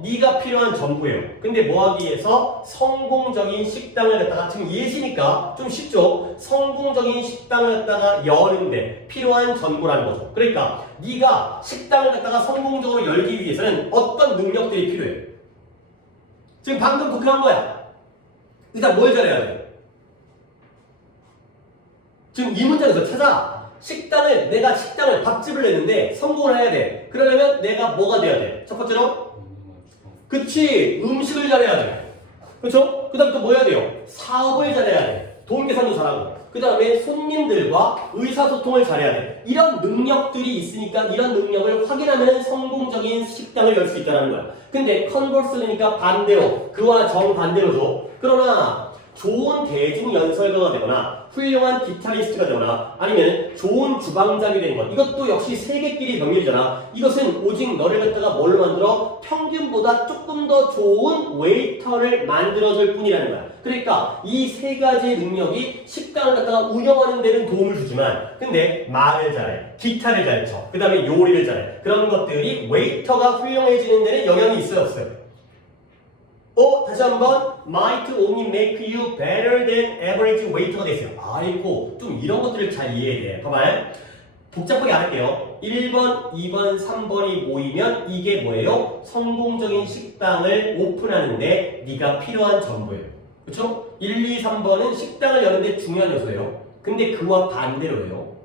네가 필요한 전부예요. 근데 뭐 하기 위해서 성공적인 식당을 갖다가 지금 예시니까 좀 쉽죠? 성공적인 식당을 갖다가 여는데 필요한 전부라는 거죠. 그러니까 네가 식당을 갖다가 성공적으로 열기 위해서는 어떤 능력들이 필요해? 지금 방금 그렇게 거야. 일단 뭘 잘해야 돼? 지금 이 문장에서 찾아. 내가 식당을 밥집을 냈는데 성공을 해야 돼. 그러려면 내가 뭐가 돼야 돼? 첫 번째로? 그치. 음식을 잘해야 돼. 그렇죠? 그 다음 또 뭐 해야 돼요? 사업을 잘해야 돼. 돈 계산도 잘하고. 그 다음에 손님들과 의사소통을 잘해야 돼. 이런 능력들이 있으니까 이런 능력을 확인하면 성공적인 식당을 열 수 있다는 거야. 근데 컨버스니까 반대로, 그와 정반대로죠. 그러나 좋은 대중연설가가 되거나 훌륭한 기타리스트가 되거나 아니면 좋은 주방장이 되는 것, 이것도 역시 세계끼리 병렬이잖아. 이것은 오직 너를 갖다가 뭘로 만들어? 평균보다 조금 더 좋은 웨이터를 만들어줄 뿐이라는 거야. 그러니까 이 세 가지 능력이 식당을 갖다가 운영하는 데는 도움을 주지만 근데 말을 잘해, 기타를 잘 쳐, 그 다음에 요리를 잘해. 그런 것들이 웨이터가 훌륭해지는 데는 영향이 있어요, 없어요? 다시 한번 might only make you better than average waiter가 됐어요. 아이고, 좀 이런 것들을 잘 이해해야 돼. 봐봐요. 복잡하게 안 할게요. 1번, 2번, 3번이 모이면 이게 뭐예요? 성공적인 식당을 오픈하는데 네가 필요한 전부예요. 그렇죠? 1, 2, 3번은 식당을 여는데 중요한 요소예요. 근데 그와 반대로예요.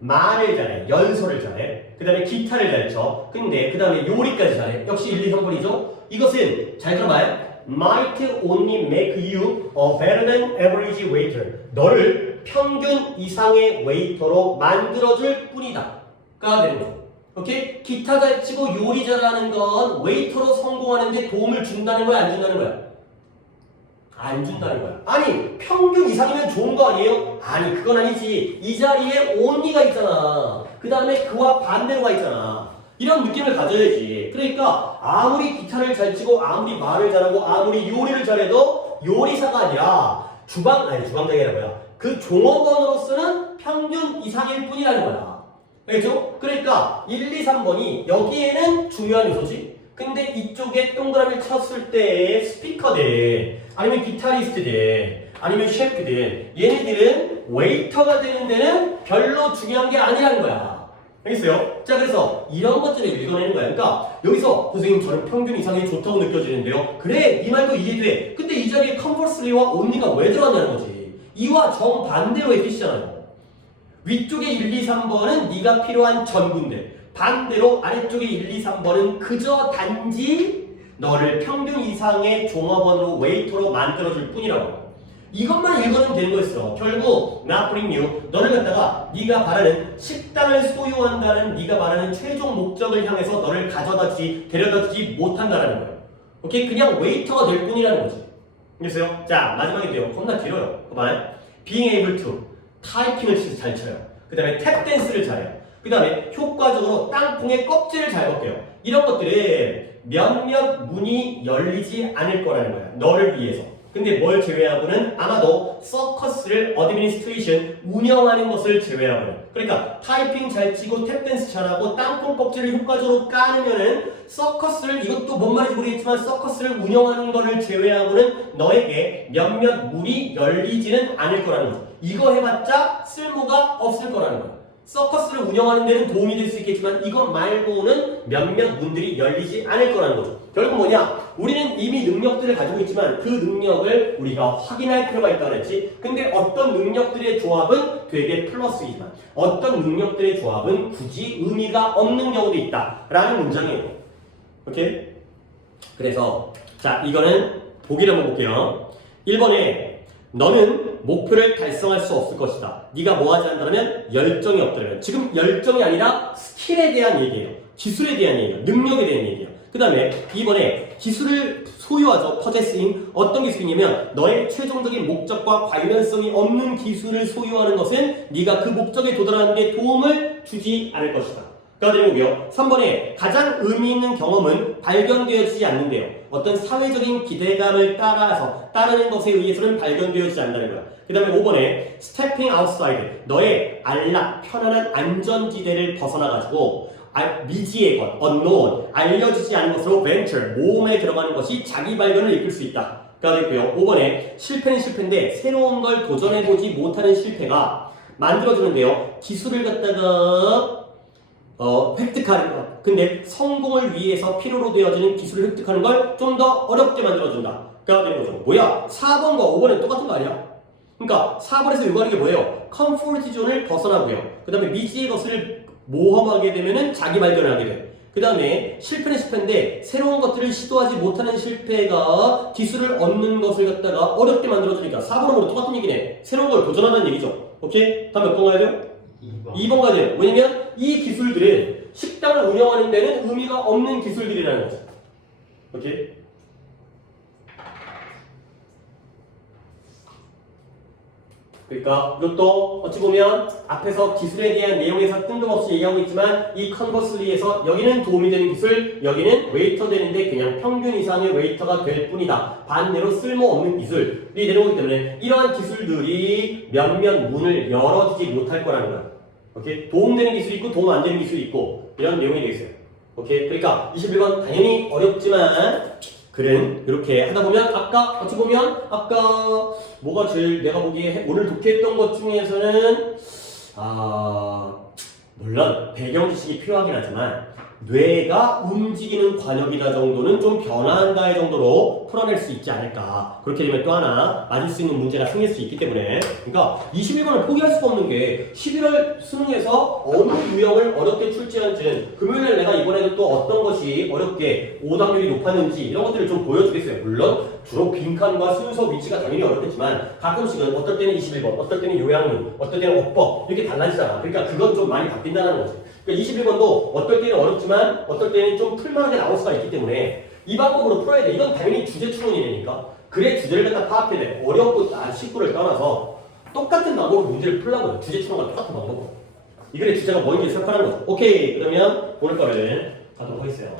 말을 잘해, 연설을 잘해, 그 다음에 기타를 잘 쳐, 근데 그 다음에 요리까지 잘해. 역시 1, 2, 3번이죠? 이것은 잘 들어봐요. might only make you a better than average waiter. 너를 평균 이상의 웨이터로 만들어줄 뿐이다. 가 되는 거죠. 오케이? 기타 잘 치고 요리 잘하는 건 웨이터로 성공하는데 도움을 준다는 거야, 안 준다는 거야? 안 준다는 거야. 아니, 평균 이상이면 좋은 거 아니에요? 아니, 그건 아니지. 이 자리에 only가 있잖아. 그 다음에 그와 반대로가 있잖아. 이런 느낌을 가져야지. 그러니까 아무리 기타를 잘 치고 아무리 말을 잘하고 아무리 요리를 잘해도 요리사가 아니라 주방장이라 뭐야? 그 종업원으로서는 평균 이상일 뿐이라는 거야. 알겠죠? 그러니까 1, 2, 3번이 여기에는 중요한 요소지. 근데 이쪽에 동그라미를 쳤을 때의 스피커들 아니면 기타리스트들 아니면 셰프들 얘네들은 웨이터가 되는 데는 별로 중요한 게 아니라는 거야. 알겠어요? 자, 그래서 이런 것들을 읽어내는 거야. 그러니까 여기서 선생님 저는 평균 이상이 좋다고 느껴지는데요. 그래, 네 말도 이해돼. 근데 이 자리에 컨버스리와 only가 왜 들어갔냐는 거지. 이와 정반대로의 뜻이잖아요. 위쪽에 1, 2, 3번은 네가 필요한 전부인데 반대로 아래쪽에 1, 2, 3번은 그저 단지 너를 평균 이상의 종업원으로 웨이터로 만들어줄 뿐이라고. 이것만 읽으면 되는 거였어. 결국 not bring you, 너를 갖다가 네가 바라는 식당을 소유한다는 네가 말하는 최종 목적을 향해서 너를 가져다주지 데려다주지 못한다는 거예요. 오케이? 그냥 웨이터가 될 뿐이라는 거지. 알겠어요? 자, 마지막인데요. 겁나 길어요. 봐봐요. being able to, 타이핑을 진짜 잘 쳐요. 그 다음에 탭 댄스를 잘해요. 그 다음에 효과적으로 땅콩의 껍질을 잘 벗겨요. 이런 것들은 몇몇 문이 열리지 않을 거라는 거야. 너를 위해서. 근데 뭘 제외하고는 아마도 서커스를 어드미니스트레이션 운영하는 것을 제외하고는 그러니까 타이핑 잘 치고 탭댄스 잘하고 땅콩 껍질을 효과적으로 까느면은 서커스를 이것도 뭔 말인지 모르겠지만 서커스를 운영하는 거를 제외하고는 너에게 몇몇 문이 열리지는 않을 거라는 거죠. 이거 해봤자 쓸모가 없을 거라는 거예요. 서커스를 운영하는 데는 도움이 될 수 있겠지만 이것 말고는 몇몇 문들이 열리지 않을 거라는 거죠. 결국 뭐냐? 우리는 이미 능력들을 가지고 있지만 그 능력을 우리가 확인할 필요가 있다고 했지. 근데 어떤 능력들의 조합은 되게 플러스이지만 어떤 능력들의 조합은 굳이 의미가 없는 경우도 있다 라는 문장이에요. 오케이? 그래서 자 이거는 보기를 한번 볼게요. 1번에 너는 목표를 달성할 수 없을 것이다. 네가 뭐 하지 않는다면 열정이 없다면. 지금 열정이 아니라 스킬에 대한 얘기예요. 기술에 대한 얘기예요. 능력에 대한 얘기예요. 그 다음에 2번에 기술을 소유하죠. possessing. 어떤 기술이냐면 너의 최종적인 목적과 관련성이 없는 기술을 소유하는 것은 네가 그 목적에 도달하는 데 도움을 주지 않을 것이다. 그러고요. 3번에 가장 의미 있는 경험은 발견되어지지 않는데요. 어떤 사회적인 기대감을 따르는 것에 의해서는 발견되어지지 않는다는 거야. 그 다음에 5번에 stepping outside. 너의 안락, 편안한 안전지대를 벗어나가지고 미지의 것, unknown, 알려지지 않은 것으로 venture, 모험에 들어가는 것이 자기 발견을 이끌 수 있다. 가 되고요. 5번에 실패는 실패인데 새로운 걸 도전해보지 못하는 실패가 만들어주는데요. 기술을 갖다가 획득하는 것. 근데 성공을 위해서 필요로 되어지는 기술을 획득하는 걸 좀 더 어렵게 만들어준다. 가 되는 거죠. 뭐야? 4번과 5번은 똑같은 거 아니야? 그러니까 4번에서 요구하는 게 뭐예요? 컴포트 존을 벗어나고요. 그 다음에 미지의 것을 모험하게 되면은 자기 발견을 하게 돼요. 그 다음에 실패는 실패인데 새로운 것들을 시도하지 못하는 실패가 기술을 얻는 것을 갖다가 어렵게 만들어주니까 4번하고 똑같은 얘기네. 새로운 걸 도전하는 얘기죠. 오케이? 다음 몇 번 가야 돼요? 2번 가야 돼요. 왜냐면 이 기술들은 식당을 운영하는 데는 의미가 없는 기술들이라는 거죠. 오케이? 그러니까 이것도 어찌 보면 앞에서 기술에 대한 내용에서 뜬금없이 얘기하고 있지만 이 컨버슬리에서 여기는 도움이 되는 기술, 여기는 웨이터 되는데 그냥 평균 이상의 웨이터가 될 뿐이다. 반대로 쓸모없는 기술이 되는 거기 때문에 이러한 기술들이 몇몇 문을 열어주지 못할 거라는 거야. 오케이? 도움되는 기술이 있고 도움 안 되는 기술이 있고 이런 내용이 되겠어요. 오케이? 그러니까 21번 당연히 어렵지만 글은 이렇게 하다 보면 아까 어찌 보면 아까 뭐가 제일 내가 보기에 오늘 독해했던 것 중에서는 물론 배경 지식이 필요하긴 하지만 뇌가 움직이는 관역이다 정도는 좀 변화한다의 정도로 풀어낼 수 있지 않을까. 그렇게 되면 또 하나 맞을 수 있는 문제가 생길 수 있기 때문에 그러니까 21번을 포기할 수가 없는 게 11월 수능에서 어느 유형을 어렵게 출제한지는 금요일에 내가 이번에도 또 어떤 것이 어렵게 오답률이 높았는지 이런 것들을 좀 보여주겠어요. 물론 주로 빈칸과 순서 위치가 당연히 어렵겠지만 가끔씩은 어떨 때는 21번, 어떨 때는 요양문, 어떨 때는 어법 이렇게 달라지잖아. 그러니까 그건 좀 많이 바뀐다는 거지. 그러니까 21번도 어떨 때는 어렵지만 어떨 때는 좀 풀만하게 나올 수가 있기 때문에 이 방법으로 풀어야 돼. 이건 당연히 주제 추론이니까. 그래 주제를 갖다 파악해야 돼. 어렵고 쉽고를 떠나서 똑같은 방법으로 문제를 풀라고 해요. 주제 추론과 똑같은 방법으로. 이 글의 주제가 뭔지 생각하는 거죠. 오케이. 그러면 오늘 거를 가도록 하겠어요.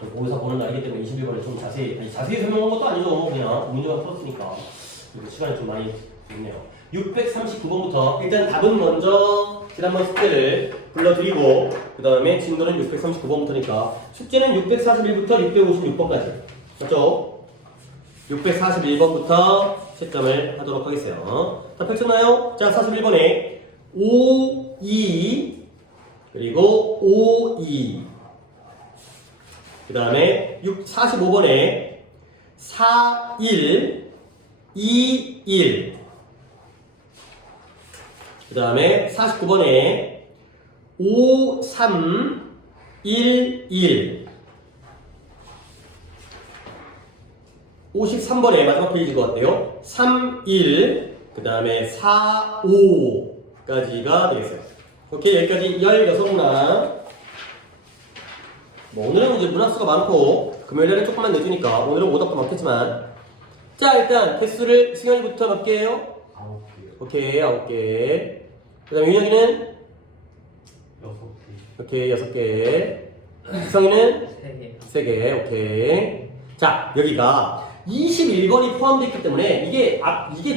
또 모의사 보는 날이기 때문에 21번을 좀 자세히 설명한 것도 아니죠. 그냥 문제만 풀었으니까. 시간이 좀 많이 있네요. 639번부터 일단 답은 먼저 지난번 숙제를 불러드리고 그 다음에 진도는 639번부터니까 숙제는 641부터 656번까지 맞죠? 641번부터 채점을 하도록 하겠어요. 다 펼쳤나요? 자 41번에 5, 2 그리고 5, 2 그 다음에 45번에 4, 1 2, 1 그 다음에 49번에 5, 3, 1, 1 53번에 마지막 페이지인 것 같아요. 3, 1 그 다음에 4, 5까지가 되겠어요. 오케이 여기까지 16문항. 뭐 오늘은 이제 문항수가 많고 금요일에는 조금만 늦으니까 오늘은 오답도 많겠지만 자 일단 개수를 승현이부터 몇 개예요? 9개. 오케이 9개. 그 다음에 윤혁이는 6개. 오케이 6개. 지성이는 3개. 3개. 오케이. 자, 여기가 21번이 포함되어 있기 때문에 이게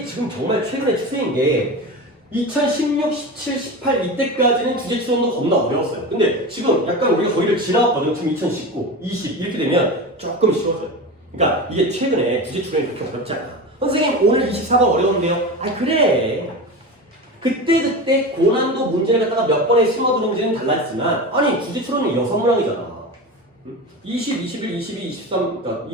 지금 정말 최근의 추세인 게 2016, 17, 18 이때까지는 주제 추론도 겁나 어려웠어요. 근데 지금 약간 우리가 거기를 지나갔거든요. 지금 2019, 20 이렇게 되면 조금 쉬워져요. 그러니까 이게 최근에 주제 추론이 그렇게 어렵지 않아. 선생님 오늘 24번 어려운데요? 아 그래. 그때 고난도 문제를 갖다가 몇 번에 심어두는지는 달랐지만 아니 주제 추론이 6문항이잖아. 20, 21, 22, 23, 그러니까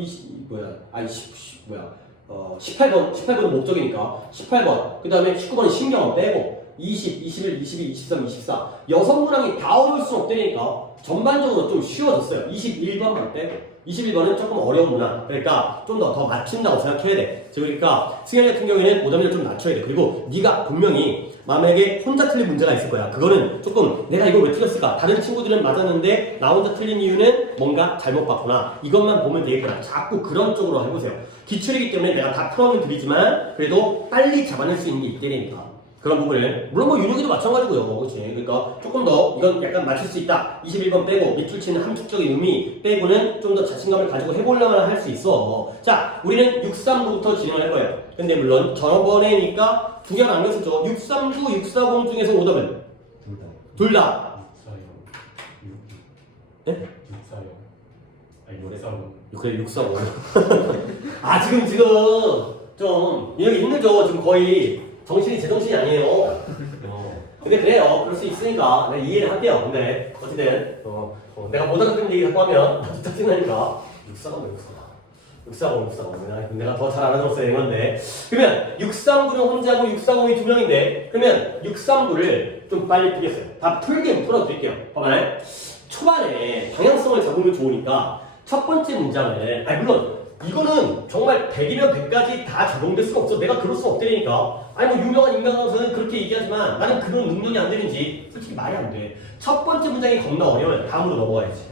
18번은 목적이니까 18번, 그 다음에 19번은 신경은 빼고 20, 21, 22, 23, 24 6문항이 다 어려울 수는 없다니까 전반적으로 좀 쉬워졌어요. 21번만 빼고 21번은 조금 어려운 문항 그러니까 좀 더 맞춘다고 생각해야 돼. 그러니까 승현이 같은 경우에는 오답률을 좀 낮춰야 돼. 그리고 네가 분명히 만약에 혼자 틀린 문제가 있을 거야. 그거는 조금 내가 이걸 왜 틀렸을까? 다른 친구들은 맞았는데 나 혼자 틀린 이유는 뭔가 잘못 봤구나. 이것만 보면 되겠구나. 자꾸 그런 쪽으로 해보세요. 기출이기 때문에 내가 다 풀어는 드리지만 그래도 빨리 잡아낼 수 있는 게 있다니까. 그런 부분을 물론 뭐 윤혁이도 마찬가지고요. 그렇지? 그러니까 조금 더 이건 약간 맞출 수 있다. 21번 빼고 밑줄 치는 함축적인 의미 빼고는 좀 더 자신감을 가지고 해보려면 할 수 있어. 자, 우리는 639부터 진행할 거예요. 근데 물론 저번에니까 두 개가 남겼었죠. 639, 640 중에서 오답은 둘 다. 640. 네? 640. 아니 640. 그래 645. 아 지금 좀 여기 힘들죠. 지금 거의 정신이 제정신이 아니에요. 근데 그래요. 그럴 수 있으니까 내가 이해를 할게요. 근데 어쨌든 내가 못 알아듣는 얘기 자꾸 하면 아주 짜증나니까 640 내가 더 잘 알아들었어야 되는 건데 그러면 639는 혼자고 640이 두 명인데 그러면 639를 좀 빨리 풀겠어요. 다 풀게 풀어드릴게요. 봐봐요. 초반에 방향성을 잡으면 좋으니까 첫 번째 문장을 물론 이거는 정말 100이면 100까지 다 적용될 수가 없어. 내가 그럴 수 없다니까. 아니 뭐 유명한 인간으로서는 그렇게 얘기하지만 나는 그런 능력이 안 되는지 솔직히 말이 안 돼. 첫 번째 문장이 겁나 어려워요. 다음으로 넘어가야지.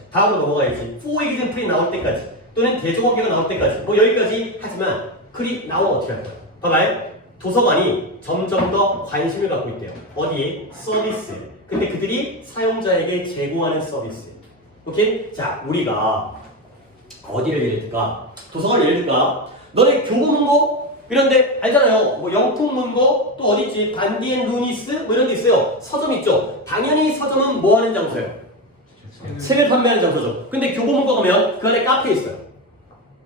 for example이 나올 때까지 또는 대조관계가 나올 때까지 뭐 여기까지 하지만 글이 나오면 어떻게 할까요? 봐봐요. 도서관이 점점 더 관심을 갖고 있대요. 어디에? 서비스. 근데 그들이 사용자에게 제공하는 서비스. 오케이? 자, 우리가 어디를 예를 들까? 도서관을 예를 들까? 너네 교보문고 이런데 알잖아요. 뭐 영풍문고 또 어디 있지? 반디앤루니스 뭐 이런 데 있어요. 서점 있죠. 당연히 서점은 뭐 하는 장소예요? 책을 판매하는 장소죠. 근데 교보문고 가면 그 안에 카페 있어요.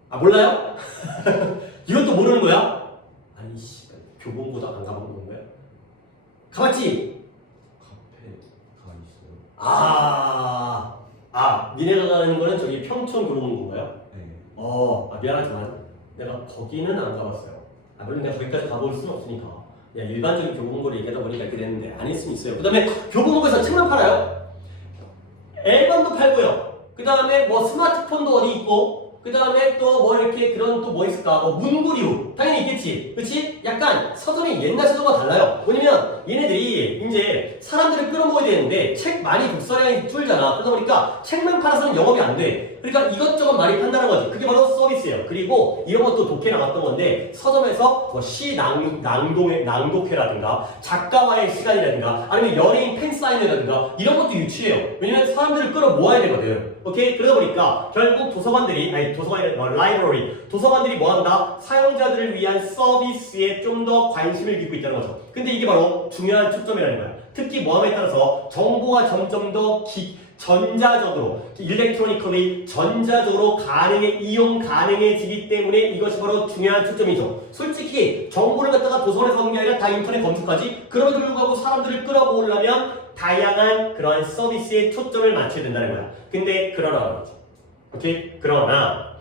아 몰라요? 이것도 모르는 거야? 아니 씨, 교보문고도 안 가본 거야? 가봤지? 카페가 있어요. 니네가 가는 거는 저기 평촌 교보문고인가요? 네. 미안하지만 내가 거기는 안 가봤어요. 물론 내가 거기까지 가볼 수는 없으니까. 일반적인 교보문고를 얘기하다 보니까 이렇게 됐는데 아닐 수는 있어요. 그 다음에 교보문고에서 책만 팔아요. 앨범도 팔고요. 그 다음에 뭐 스마트폰도 어디 있고 그 다음에 또 뭐 이렇게 그런 또 뭐 있을까? 뭐 문구류 당연히 있겠지. 그치? 약간 서점이 옛날 서점과 달라요. 왜냐면 얘네들이 이제 사람들을 끌어모아야 되는데 책 많이 독서량이 줄잖아. 그러다 보니까 책만 팔아서는 영업이 안 돼. 그러니까 이것저것 많이 판다는 거지. 그게 바로 서비스예요. 그리고 이런 것도 독해 나갔던 건데 서점에서 뭐 시 낭독회라든가 작가와의 시간이라든가 아니면 연예인 팬사인회라든가 이런 것도 유치해요. 왜냐면 사람들을 끌어모아야 되거든. 오케이? 그러다 보니까 결국 도서관이 라이브러리 도서관들이 뭐한다? 사용자들을 위한 서비스에 좀 더 관심을 갖고 있다는 거죠. 근데 이게 바로 중요한 초점이라는 거야. 특히 뭐함에 따라서 정보가 점점 더 전자적으로 일렉트로니컬리 전자적으로 이용 가능해지기 때문에 이것이 바로 중요한 초점이죠. 솔직히 정보를 갖다가 도서관에서 하는 게 아니라 다 인터넷 검색하지. 그럼에도 불구하고 사람들을 끌어모으려면 다양한 그러한 서비스에 초점을 맞춰야 된다는 거야. 근데 그러나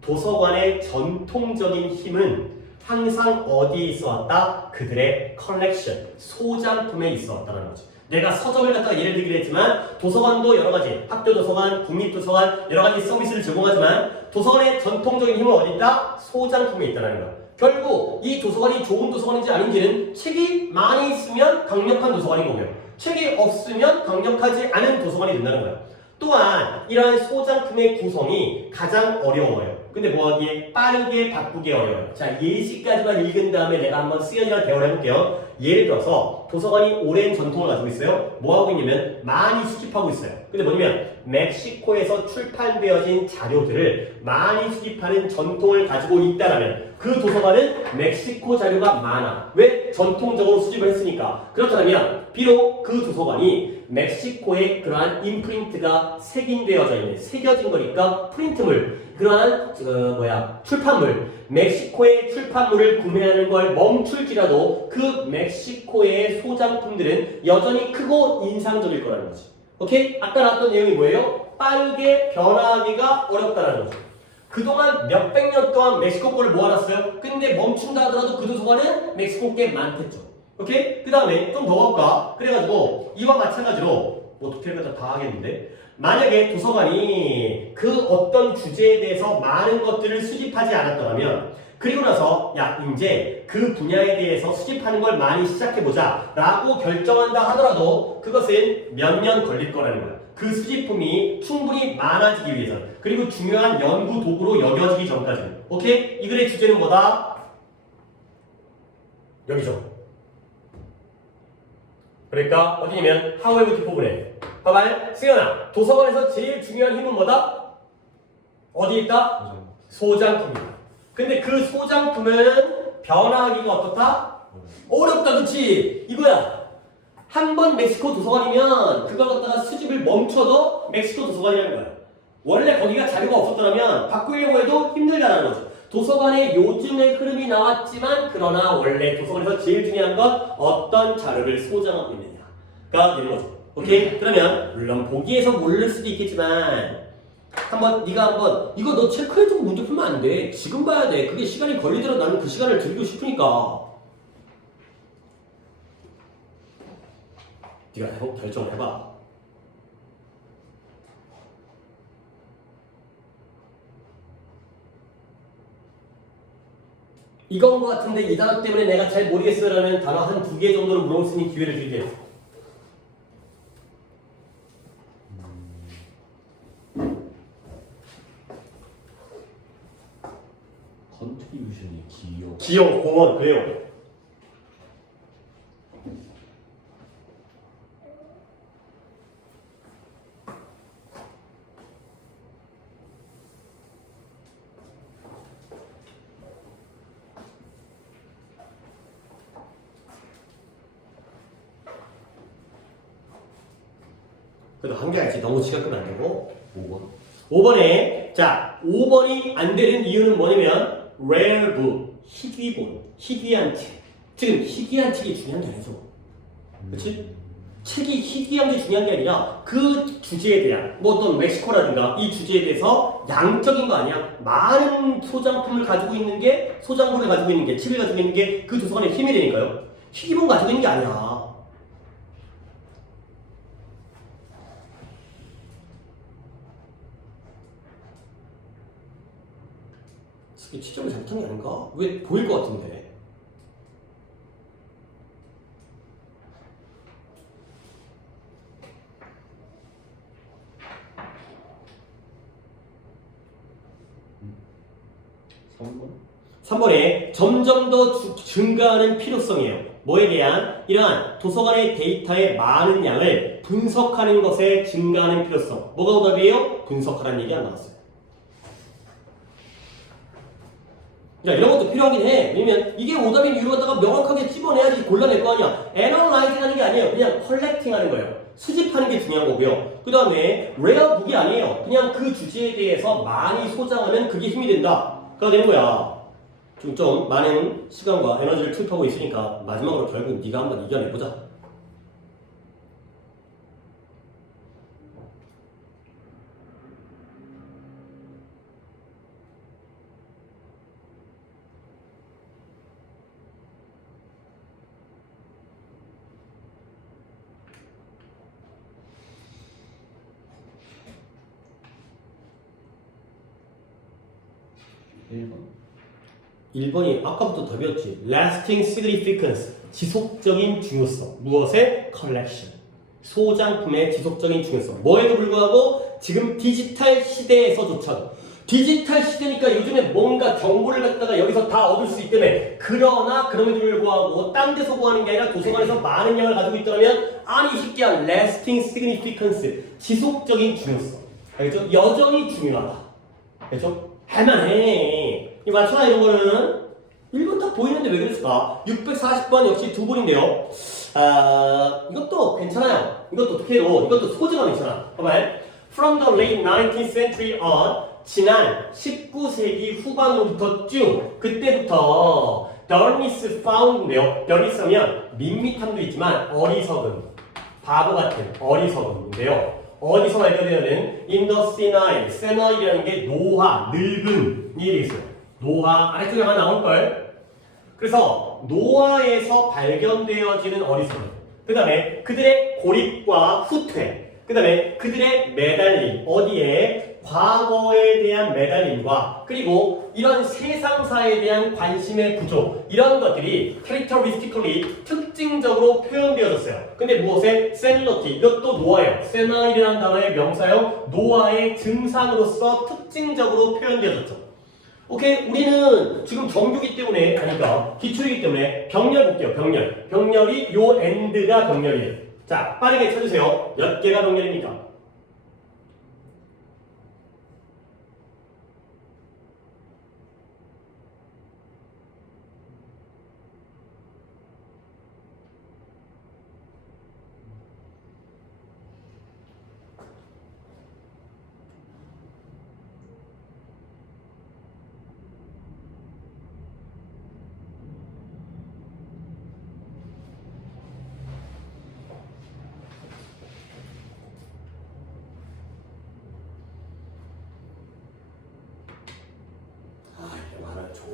도서관의 전통적인 힘은 항상 어디에 있어 왔다? 그들의 컬렉션, 소장품에 있어 왔다는 거지. 내가 서점을 갖다가 예를 들기로 했지만 도서관도 여러 가지, 학교 도서관, 국립도서관 여러 가지 서비스를 제공하지만 도서관의 전통적인 힘은 어디 있다? 소장품에 있다는 거야. 결국 이 도서관이 좋은 도서관인지 아닌지는 책이 많이 있으면 강력한 도서관인 거고요. 책이 없으면 강력하지 않은 도서관이 된다는 거야. 또한 이러한 소장품의 구성이 가장 어려워요. 근데 뭐하기에 빠르게 바꾸기 어려워요. 자, 예시까지만 읽은 다음에 내가 한번 수연이랑 대화를 해볼게요. 예를 들어서 도서관이 오랜 전통을 가지고 있어요. 뭐하고 있냐면 많이 수집하고 있어요. 근데 뭐냐면 멕시코에서 출판되어진 자료들을 많이 수집하는 전통을 가지고 있다라면 그 도서관은 멕시코 자료가 많아. 왜? 전통적으로 수집을 했으니까. 그렇다면 비록 그 도서관이 멕시코에 그러한 임프린트가 새겨진 거니까 프린트물, 그러한 출판물, 멕시코의 출판물을 구매하는 걸 멈출지라도 그 멕시코의 소장품들은 여전히 크고 인상적일 거라는 거지. 오케이? 아까 나왔던 내용이 뭐예요? 빠르게 변화하기가 어렵다는 거죠. 그동안 몇백 년 동안 멕시코 거를 모아놨어요. 근데 멈춘다 하더라도 그 도서관은 멕시코 게 많겠죠. 오케이? 그 다음에 좀 더 가볼까? 그래가지고 이와 마찬가지로 뭐 도태를 다 하겠는데, 만약에 도서관이 그 어떤 주제에 대해서 많은 것들을 수집하지 않았더라면, 그리고 나서 야 이제 그 분야에 대해서 수집하는 걸 많이 시작해보자 라고 결정한다 하더라도 그것은 몇 년 걸릴 거라는 거야. 그 수집품이 충분히 많아지기 위해서, 그리고 중요한 연구 도구로 여겨지기 전까지는. 오케이? 이 글의 주제는 뭐다? 여기죠. 그러니까 어디냐면 하우에브티 부분에 봐봐. 승현아, 도서관에서 제일 중요한 힘은 뭐다? 어디 있다? 소장품이다. 근데 그 소장품은 변화하기가 어떻다? 어렵다. 그치? 이거야. 한 번 멕시코 도서관이면 그걸 갖다가 수집을 멈춰도 멕시코 도서관이라는 거야. 원래 거기가 자료가 없었더라면 바꾸려고 해도 힘들다라는 거죠. 도서관에 요즘의 흐름이 나왔지만 그러나 원래 도서관에서 제일 중요한 건 어떤 자료를 소장하고 있느냐가 되는 거죠. 오케이? 그러면 물론 보기에서 모를 수도 있겠지만 네가 한번 이거 너 체크해주고 문제 풀면 안 돼. 지금 봐야 돼. 그게 시간이 걸리더라도 나는 그 시간을 드리고 싶으니까. 네가 결정을 해봐. 이건 것 같은데 이 단어 때문에 내가 잘 모르겠어라는 단어 한 2개 정도를 물어볼 수 있는 기회를 드릴게요. 컨트리뷰션이 기억, 공헌, 그래요. 그래도 한 개 알지. 너무 지각하면 안 되고. 5번. 5번에 자 5번이 안 되는 이유는 뭐냐면 rare book, 희귀본, 희귀한 책. 지금 희귀한 책이 중요한 게 아니죠. 그렇지? 책이 희귀한 게 중요한 게 아니라 그 주제에 대한 뭐 어떤 멕시코라든가 이 주제에 대해서 양적인 거 아니야. 많은 소장품을 가지고 있는 게, 소장품을 가지고 있는 게, 책을 가지고 있는 게 그 도서관의 힘이 되니까요. 희귀본 가지고 있는 게 아니야. 취점을 잘못한 게 아닌가? 왜 보일 것 같은데? (3번) 3번에 점점 더 증가하는 필요성이에요. 뭐에 대한? 이러한 도서관의 데이터의 많은 양을 분석하는 것에 증가하는 필요성. 뭐가 오답이에요? 분석하라는 얘기 안 나왔어요. 야, 이런 것도 필요하긴 해. 왜냐면 이게 오답인 이유를 갖다가 명확하게 집어내야지 골라낼 거 아니야. 애널라이징 하는 게 아니에요. 그냥 컬렉팅 하는 거예요. 수집하는 게 중요한 거고요. 그 다음에 레어 북이 아니에요. 그냥 그 주제에 대해서 많이 소장하면 그게 힘이 된다. 가 되는 거야. 좀 많은 시간과 에너지를 투입하고 있으니까 마지막으로 결국 네가 한번 이겨내보자. (1번) 1번이 아까부터 답이었지. lasting significance, 지속적인 중요성. 무엇의? collection, 소장품의 지속적인 중요성. 뭐에도 불구하고 지금 디지털 시대에서조차 디지털 시대니까 요즘에 뭔가 정보를 갖다가 여기서 다 얻을 수 있기 때문에 그러나 그럼에도 불구하고 딴 데서 구하는 게 아니라 도서관에서 많은 양을 가지고 있다면 아니 쉽게 한 lasting significance 지속적인 중요성 알겠죠? 여전히 중요하다 알겠죠? 할만해 이거 맞춰라 이런 거는 1번 딱 보이는데 왜 그랬을까? 640번 역시 두 분인데요 이것도 괜찮아요 이것도 어떻게 해도 이것도 소재가 괜찮아 봐봐요 From the late 19th century on 지난 19세기 후반으로부터 쭉 그때부터 Dermis found인데요. Dermis 하면 밋밋함도 있지만 어리석음, 바보 같은 어리석음인데요. 어디서 발견되냐면 in the senile, senile이라는 게 노화, 늙음이 되겠어요. 노화 아래쪽에 하나 나올걸. 그래서 노화에서 발견되어지는 어리석음. 그 다음에 그들의 고립과 후퇴. 그 다음에 그들의 매달림. 어디에? 과거에 대한 매달림과 그리고 이런 세상사에 대한 관심의 부족 이런 것들이 characteristically 특징적으로 표현되어졌어요. 근데 무엇에? senility 이것도 노화예요. senile이라는 단어의 명사형 노화의 증상으로서 특징적으로 표현되어졌죠. 오케이 우리는 지금 정규기 때문에 아니까 기초이기 때문에 병렬 볼게요. 병렬이 요 end가 병렬이에요. 자 빠르게 쳐주세요. 몇 개가 병렬입니까?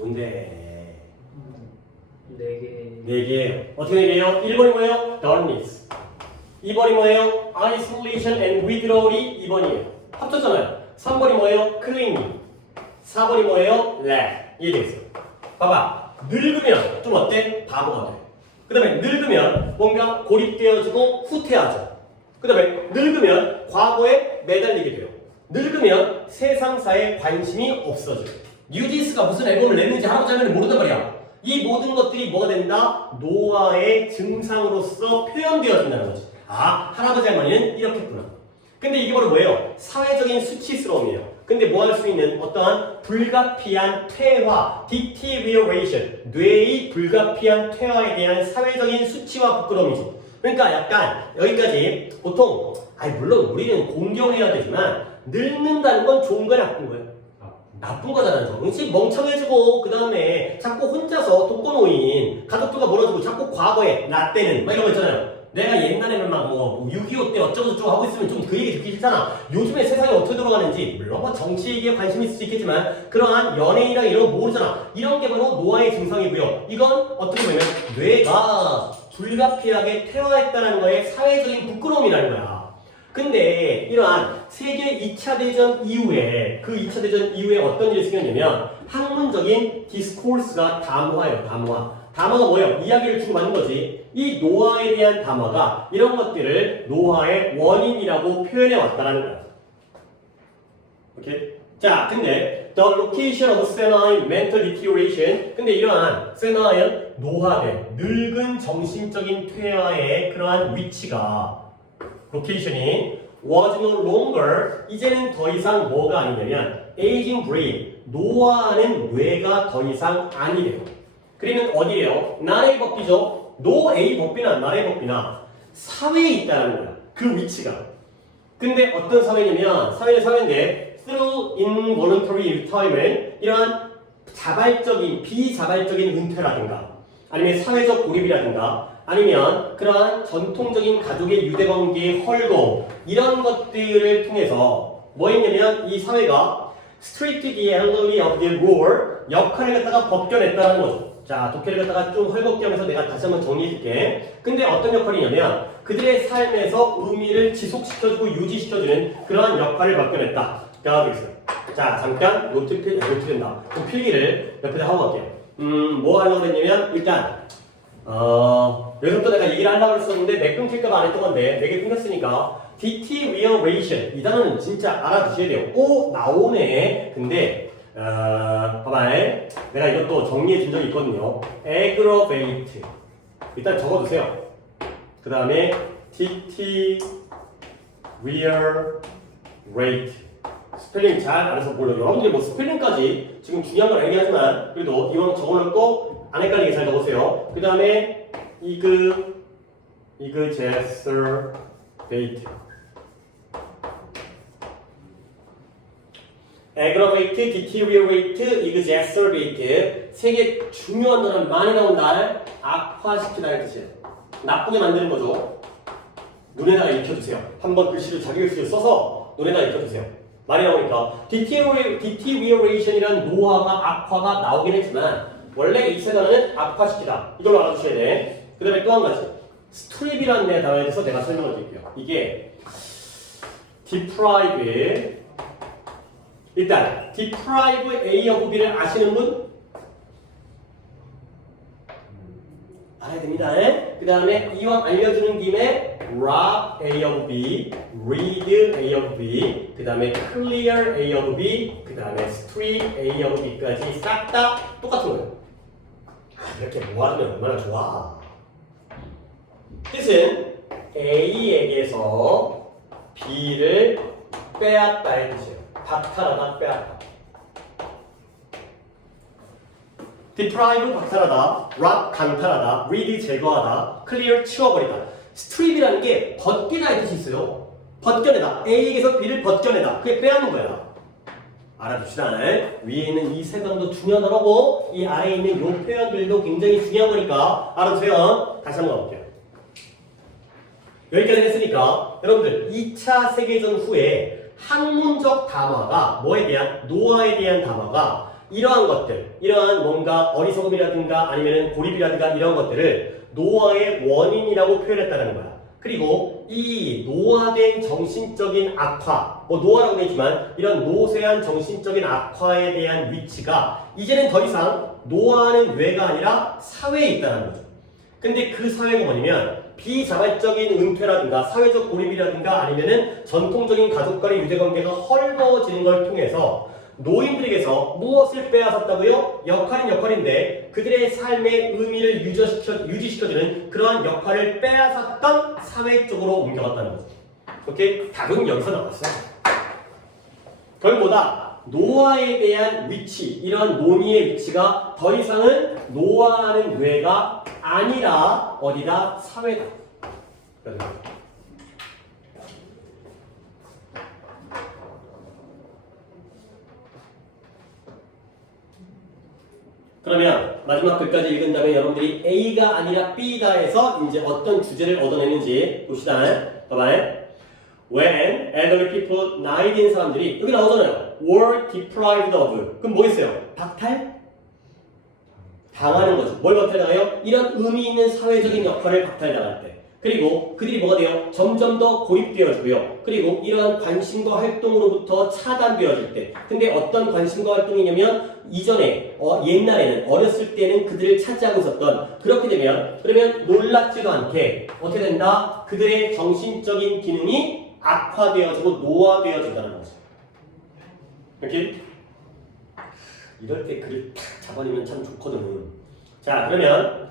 좋은데 4개. 4개 어떻게 되게요? 1번이 뭐예요? Dullness 2번이 뭐예요? Isolation and withdrawal이 2번이에요 합쳤잖아요 3번이 뭐예요? Clinging 4번이 뭐예요? Lack 이게 되겠어요 봐봐 늙으면 좀 어때? 바보가 돼그 다음에 늙으면 뭔가 고립되어지고 후퇴하죠 그 다음에 늙으면 과거에 매달리게 돼요 늙으면 세상사에 관심이 없어져요 뉴진스가 무슨 앨범을 냈는지 할아버지 할머니 모른단 말이야. 이 모든 것들이 뭐가 된다? 노화의 증상으로서 표현되어진다는 거지. 아, 할아버지 할머니는 이렇게 했구나. 근데 이게 바로 뭐예요? 사회적인 수치스러움이에요. 근데 뭐 할 수 있는 어떠한 불가피한 퇴화, deterioration, 뇌의 불가피한 퇴화에 대한 사회적인 수치와 부끄러움이죠. 그러니까 약간 여기까지 보통, 물론 우리는 공경해야 되지만 늙는다는 건 좋은 거야 나쁜 거야? 나쁜 거잖아요. 정신 멍청해지고 그 다음에 자꾸 혼자서 독거노인 가족들과 멀어지고 자꾸 과거에 나 때는 막 이런 거 있잖아요. 내가 옛날에는 막 6.25 때 어쩌고저쩌고 하고 있으면 좀 그 얘기 듣기 싫잖아. 요즘에 세상이 어떻게 돌아가는지 물론 뭐 정치 얘기에 관심이 있을 수 있겠지만 그러한 연예인이랑 이런 거 모르잖아. 이런 게 바로 노화의 증상이고요. 이건 어떻게 보면 뇌가 불가피하게 퇴화했다는 거에 사회적인 부끄러움이라는 거야. 근데 이러한 세계 2차 대전 이후에 그 2차 대전 이후에 어떤 일이 생겼냐면 학문적인 디스코스가 담화예요. 담화가 뭐예요? 이야기를 주고받는 거지. 이 노화에 대한 담화가 이런 것들을 노화의 원인이라고 표현해 왔다는 거야. 오케이? 자, 근데 the location of senile mental deterioration 근데 이러한 senile 노화된 늙은 정신적인 퇴화의 그러한 위치가 로케이션이 was no longer 이제는 더 이상 뭐가 아니냐면 aging brain 노화하는 뇌가 더 이상 아니래요. 그러면 어디에요? 나의 법비죠. no A 법비나 나의 법비나 사회에 있다는 거야. 그 위치가. 근데 어떤 사회냐면 사회인데 through involuntary retirement 이러한 자발적인 비자발적인 은퇴라든가 아니면 사회적 고립이라든가 아니면 그러한 전통적인 가족의 유대관계의 헐고 이런 것들을 통해서 뭐 했냐면 이 사회가 strict the elderly of the rule 역할을 갖다가 벗겨냈다는 거죠. 자, 독해를 갖다가 좀 헐겁게 하면서 내가 다시 한번 정리해줄게. 근데 어떤 역할이냐면 그들의 삶에서 의미를 지속시켜주고 유지시켜주는 그러한 역할을 벗겨냈다. 가 되겠어요. 자, 잠깐 노트 된다. 그럼 필기를 옆에다 하고 갈게요. 뭐 하려고 했냐면 일단 여기서부터 내가 얘기를 하려고 했었는데 내 끊길까봐 안 했던 건데 4개 끊겼으니까 deterioration 이 단어는 진짜 알아두셔야 돼요. 오 나오네. 근데 봐봐. 내가 이것도 정리해 준 적이 있거든요. aggravate 일단 적어두세요. 그 다음에 deteriorate 스펠링 잘 알아서 몰라요. 여러분들이 뭐 스펠링까지 지금 중요한 건 얘기하지만 그래도 이건 적어놓고 안 헷갈리게 잘 적으세요. 그 다음에 exacerbate aggravate, deteriorate, exacerbate 세 개 중요한 단어는 많이 나온다. 악화시키다는 뜻이에요. 나쁘게 만드는 거죠. 눈에다가 익혀주세요. 한번 글씨를 자기 글씨를 써서 눈에다가 익혀주세요. 많이 나오니까 deterioration이라는 노화가 악화가 나오긴 했지만 원래 이 세 단어는 악화시키다. 이걸로 알아두셔야 돼. 그 다음에 또 한 가지 strip이라는 단어에 대해서 내가 설명을 드릴게요. 이게 deprive 일단 deprive A of B를 아시는 분? 알아야 됩니다. 그 다음에 이왕 알려주는 김에 rob A of B, read A of B, 그 다음에 clear A of B, 그 다음에 strip A of B까지 싹 다 똑같은 거예요. 이렇게 모아두면 얼마나 좋아. 뜻은 A에게서 B를 빼앗다의 뜻이에요. 박탈하다, 빼앗다. deprive 박탈하다, rob 강탈하다, read 제거하다, clear 치워버리다. strip이라는 게 벗기다의 뜻이 있어요. 벗겨내다. A에게서 B를 벗겨내다. 그게 빼앗는 거야. 알아둡시다. 위에 있는 이 세 단어도 중요한 단어고 이 아래에 있는 이 표현들도 굉장히 중요한 거니까 알아두세요. 다시 한번 가볼게요. 여기까지 했으니까 여러분들 2차 세계전 후에 학문적 담화가 뭐에 대한 노화에 대한 담화가 이러한 것들, 이러한 뭔가 어리석음이라든가 아니면 고립이라든가 이런 것들을 노화의 원인이라고 표현했다는 거야. 그리고 이 노화된 정신적인 악화, 뭐 노화라고 되지만 이런 노쇠한 정신적인 악화에 대한 위치가 이제는 더 이상 노화하는 뇌가 아니라 사회에 있다는 거죠. 근데 그 사회가 뭐냐면 비자발적인 은퇴라든가 사회적 고립이라든가 아니면은 전통적인 가족 간의 유대관계가 헐거워지는 걸 통해서 노인들에게서 무엇을 빼앗았다고요? 역할은 역할인데 그들의 삶의 의미를 유지시켜주는 그러한 역할을 빼앗았던 사회 쪽으로 옮겨갔다는 거죠. 오케이? 답은 여기서 나왔어요. 그것보다 노화에 대한 위치, 이런 논의의 위치가 더 이상은 노화하는 뇌가 아니라 어디다? 사회다. 그러면 마지막 글까지 읽은 다음에 여러분들이 A가 아니라 B다에서 이제 어떤 주제를 얻어내는지 봅시다. 봐봐요. When elderly people, 나이 든 사람들이 여기 나오잖아요. were deprived of. 그럼 뭐겠어요? 박탈? 당하는 거죠. 뭘 박탈당해요? 이런 의미 있는 사회적인 역할을 박탈당할 때. 그리고 그들이 뭐가 돼요? 점점 더 고립되어지고요. 그리고 이러한 관심과 활동으로부터 차단되어질 때. 근데 어떤 관심과 활동이냐면 이전에 옛날에는 어렸을 때는 그들을 차지하고 있었던 그렇게 되면 그러면 놀랍지도 않게 어떻게 된다? 그들의 정신적인 기능이 악화되어지고 노화되어진다는 거죠. 이렇게 이럴 때 글을 탁 잡아내면 참 좋거든. 자 그러면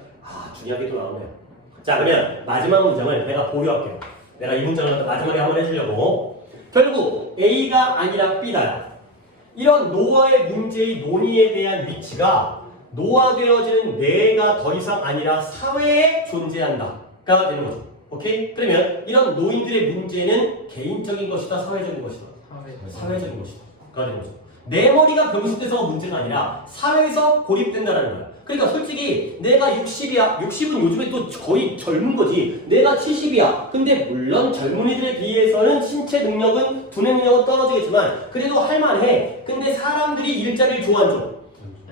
중요한 게 또 나오네요. 자 그러면 마지막 문장을 내가 보류할게요. 내가 이 문장을 마지막에 한번 해주려고. 결국 A가 아니라 B다. 이런 노화의 문제의 논의에 대한 위치가 노화되어지는 뇌가 더 이상 아니라 사회에 존재한다가 되는 거죠. 오케이? 그러면 이런 노인들의 문제는 개인적인 것이다, 사회적인 것이다. 사회적인 것이다. 가 되는 거죠. 내 머리가 병신돼서가 문제가 아니라 사회에서 고립된다는 거야. 그러니까 솔직히 내가 60이야. 60은 요즘에 또 거의 젊은 거지. 내가 70이야. 근데 물론 젊은이들에 비해서는 신체 능력은 두뇌 능력은 떨어지겠지만 그래도 할만해. 근데 사람들이 일자리를 줘 안 줘?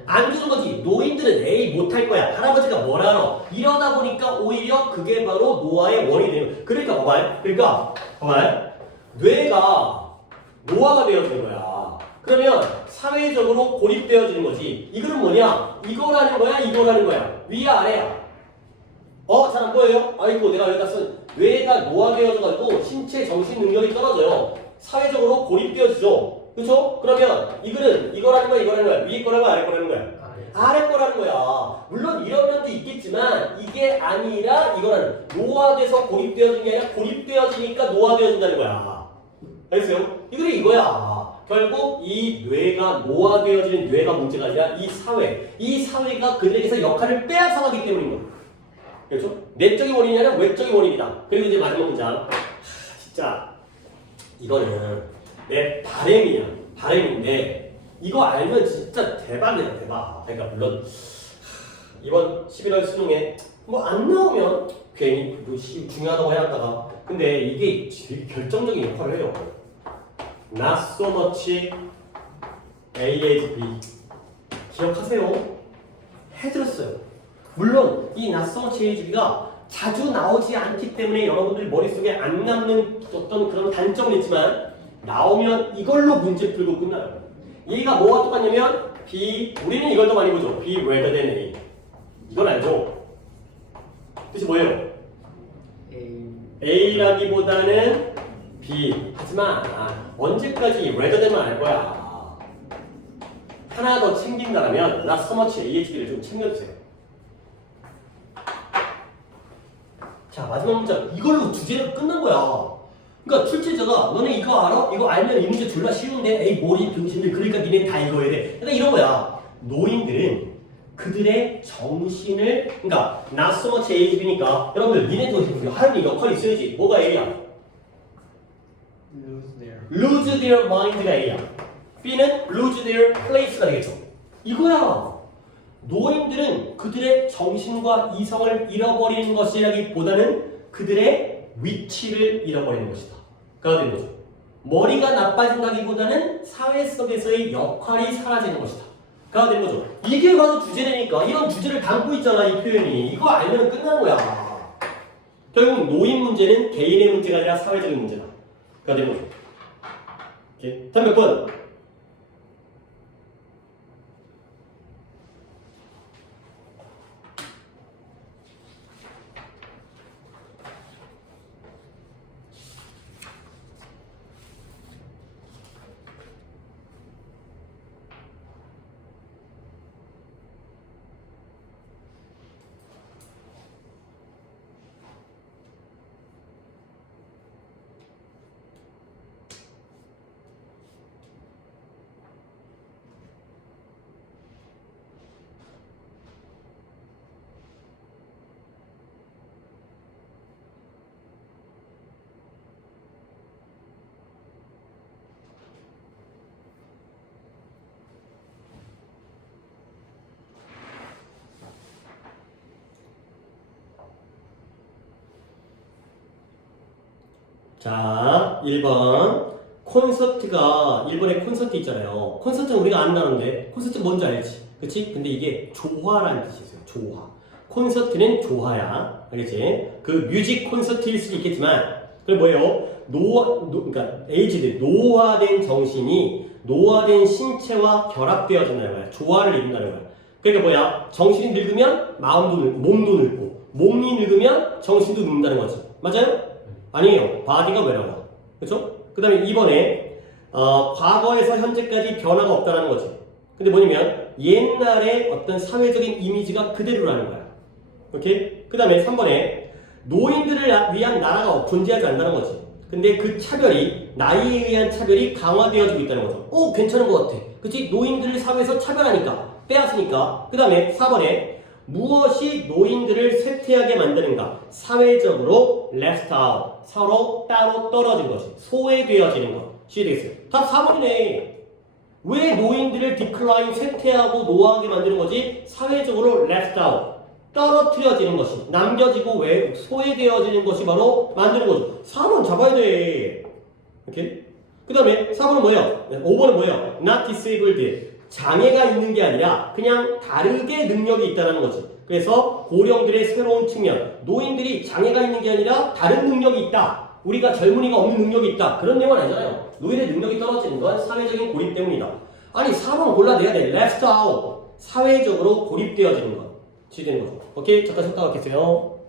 안 주는 거지. 노인들은 에이 못할 거야. 할아버지가 뭘 알아. 이러다 보니까 오히려 그게 바로 노화의 원인이 되는 거야. 그러니까 봐봐요. 뇌가 노화가 되어지는 거야. 그러면 사회적으로 고립되어지는 거지. 이거는 뭐냐? 이거라는 거야? 이거라는 거야? 위야 아래야? 잘 안 보여요? 아이고 내가 여기다 쓴 뇌가 노화되어져가지고 신체 정신 능력이 떨어져요. 사회적으로 고립되어지죠. 그렇죠? 그러면 이거는 이거라는 거야, 이거라는 거야, 위에 거라는 거야, 아래 거라는 거야. 아래 거라는 거야. 물론 이런 면도 있겠지만 이게 아니라 이거는 노화돼서 고립되어진 게 아니라 고립되어지니까 노화되어진다는 거야. 알겠어요? 이거는 이거야. 결국 이 뇌가 노화되어지는 뇌가 문제가 아니라 이 사회가 그들에게서 역할을 빼앗아가기 때문인 거야. 그렇죠? 내적인 원인이 아니라 외적인 원인이다. 그리고 이제 마지막 문장. 진짜 이거는 내 바램인데 이거 알면 진짜 대박이다, 대박. 그러니까 물론 이번 11월 수능에 뭐 안 나오면 괜히 중요하다고 해놨다가 근데 이게 제일 결정적인 역할을 해요. Not so much A as B. 기억하세요? 해드렸어요. 물론 이 Not so much A as B가 자주 나오지 않기 때문에 여러분들 머릿속에 안 남는 어떤 그런 단점은 있지만 나오면 이걸로 문제 풀고 끝나요. 얘가 뭐가 똑같냐면 B, 우리는 이걸 더 많이 보죠. B rather than A. 이건 알죠? 뜻이 뭐예요? A라기보다는 B. 하지만 언제까지 rather than만 알 거야. 하나 더 챙긴다면 not so much AHB를 좀 챙겨주세요. 자, 마지막 문장. 이걸로 주제가 끝난 거야. 그러니까 출제자가 너네 이거 알아? 이거 알면 이 문제 졸라 쉬운데 에이 뭐리 병신들 그러니까 니네 다 읽어야 돼. 그러니까 이런 거야. 노인들은 그들의 정신을 그러니까 not so much AHB니까 여러분들 니네도 하는 역할이 있어야지. 뭐가 A야? lose their mind가 A야. B는 lose their place가 되겠죠. 이거야. 노인들은 그들의 정신과 이성을 잃어버리는 것이라기보다는 그들의 위치를 잃어버리는 것이다. 그가 되는 거죠. 머리가 나빠진다기보다는 사회 속에서의 역할이 사라지는 것이다. 그가 되는 거죠. 이게 바로 주제라니까. 이런 주제를 담고 있잖아, 이 표현이. 이거 알면 끝나는 거야. 결국 노인 문제는 개인의 문제가 아니라 사회적인 문제다. 그가 되는 거죠. 오케이. 다음 몇 번? 자, 1번 콘서트가 일본에 콘서트 있잖아요. 콘서트는 우리가 안다는데 콘서트 뭔지 알지? 그치? 근데 이게 조화라는 뜻이 있어요. 조화. 콘서트는 조화야. 알겠지? 그 뮤직 콘서트일 수도 있겠지만 그게 뭐예요? 그러니까 에이지드, 노화된 정신이 노화된 신체와 결합되어진다는 거야. 조화를 이룬다는 거야. 그러니까 뭐야? 정신이 늙으면 몸도 늙고 몸이 늙으면 정신도 늙는다는 거지. 맞아요? 아니에요. 바디가 왜 나와? 그렇죠? 그 다음에 2번에 과거에서 현재까지 변화가 없다는 거지. 근데 뭐냐면 옛날에 어떤 사회적인 이미지가 그대로라는 거야. 오케이? 그 다음에 3번에 노인들을 위한 나라가 존재하지 않는다는 거지. 근데 그 차별이 나이에 의한 차별이 강화되어지고 있다는 거죠. 괜찮은 것 같아. 그치? 노인들을 사회에서 차별하니까 빼앗으니까. 그 다음에 4번에 무엇이 노인들을 쇠퇴하게 만드는가? 사회적으로 left out, 서로 따로 떨어진 것이 소외되어지는 것이 되겠어요. 답 4번이네. 왜 노인들을 decline, 쇠퇴하고 노화하게 만드는 거지? 사회적으로 left out, 떨어뜨려지는 것이 남겨지고 왜 소외되어지는 것이 바로 만드는 거죠. 4번 잡아야 돼. 오케이? 그 다음에 4번은 뭐예요? 5번은 뭐예요? not disabled. 장애가 있는 게 아니라 그냥 다르게 능력이 있다는 거지. 그래서 고령들의 새로운 측면, 노인들이 장애가 있는 게 아니라 다른 능력이 있다. 우리가 젊은이가 없는 능력이 있다. 그런 내용은 아니잖아요. 노인의 능력이 떨어지는 건 사회적인 고립 때문이다. 아니 4번 골라내야 돼. left out. 사회적으로 고립되어지는 것. 지되는 거죠. 오케이? 잠깐 생각하겠어요.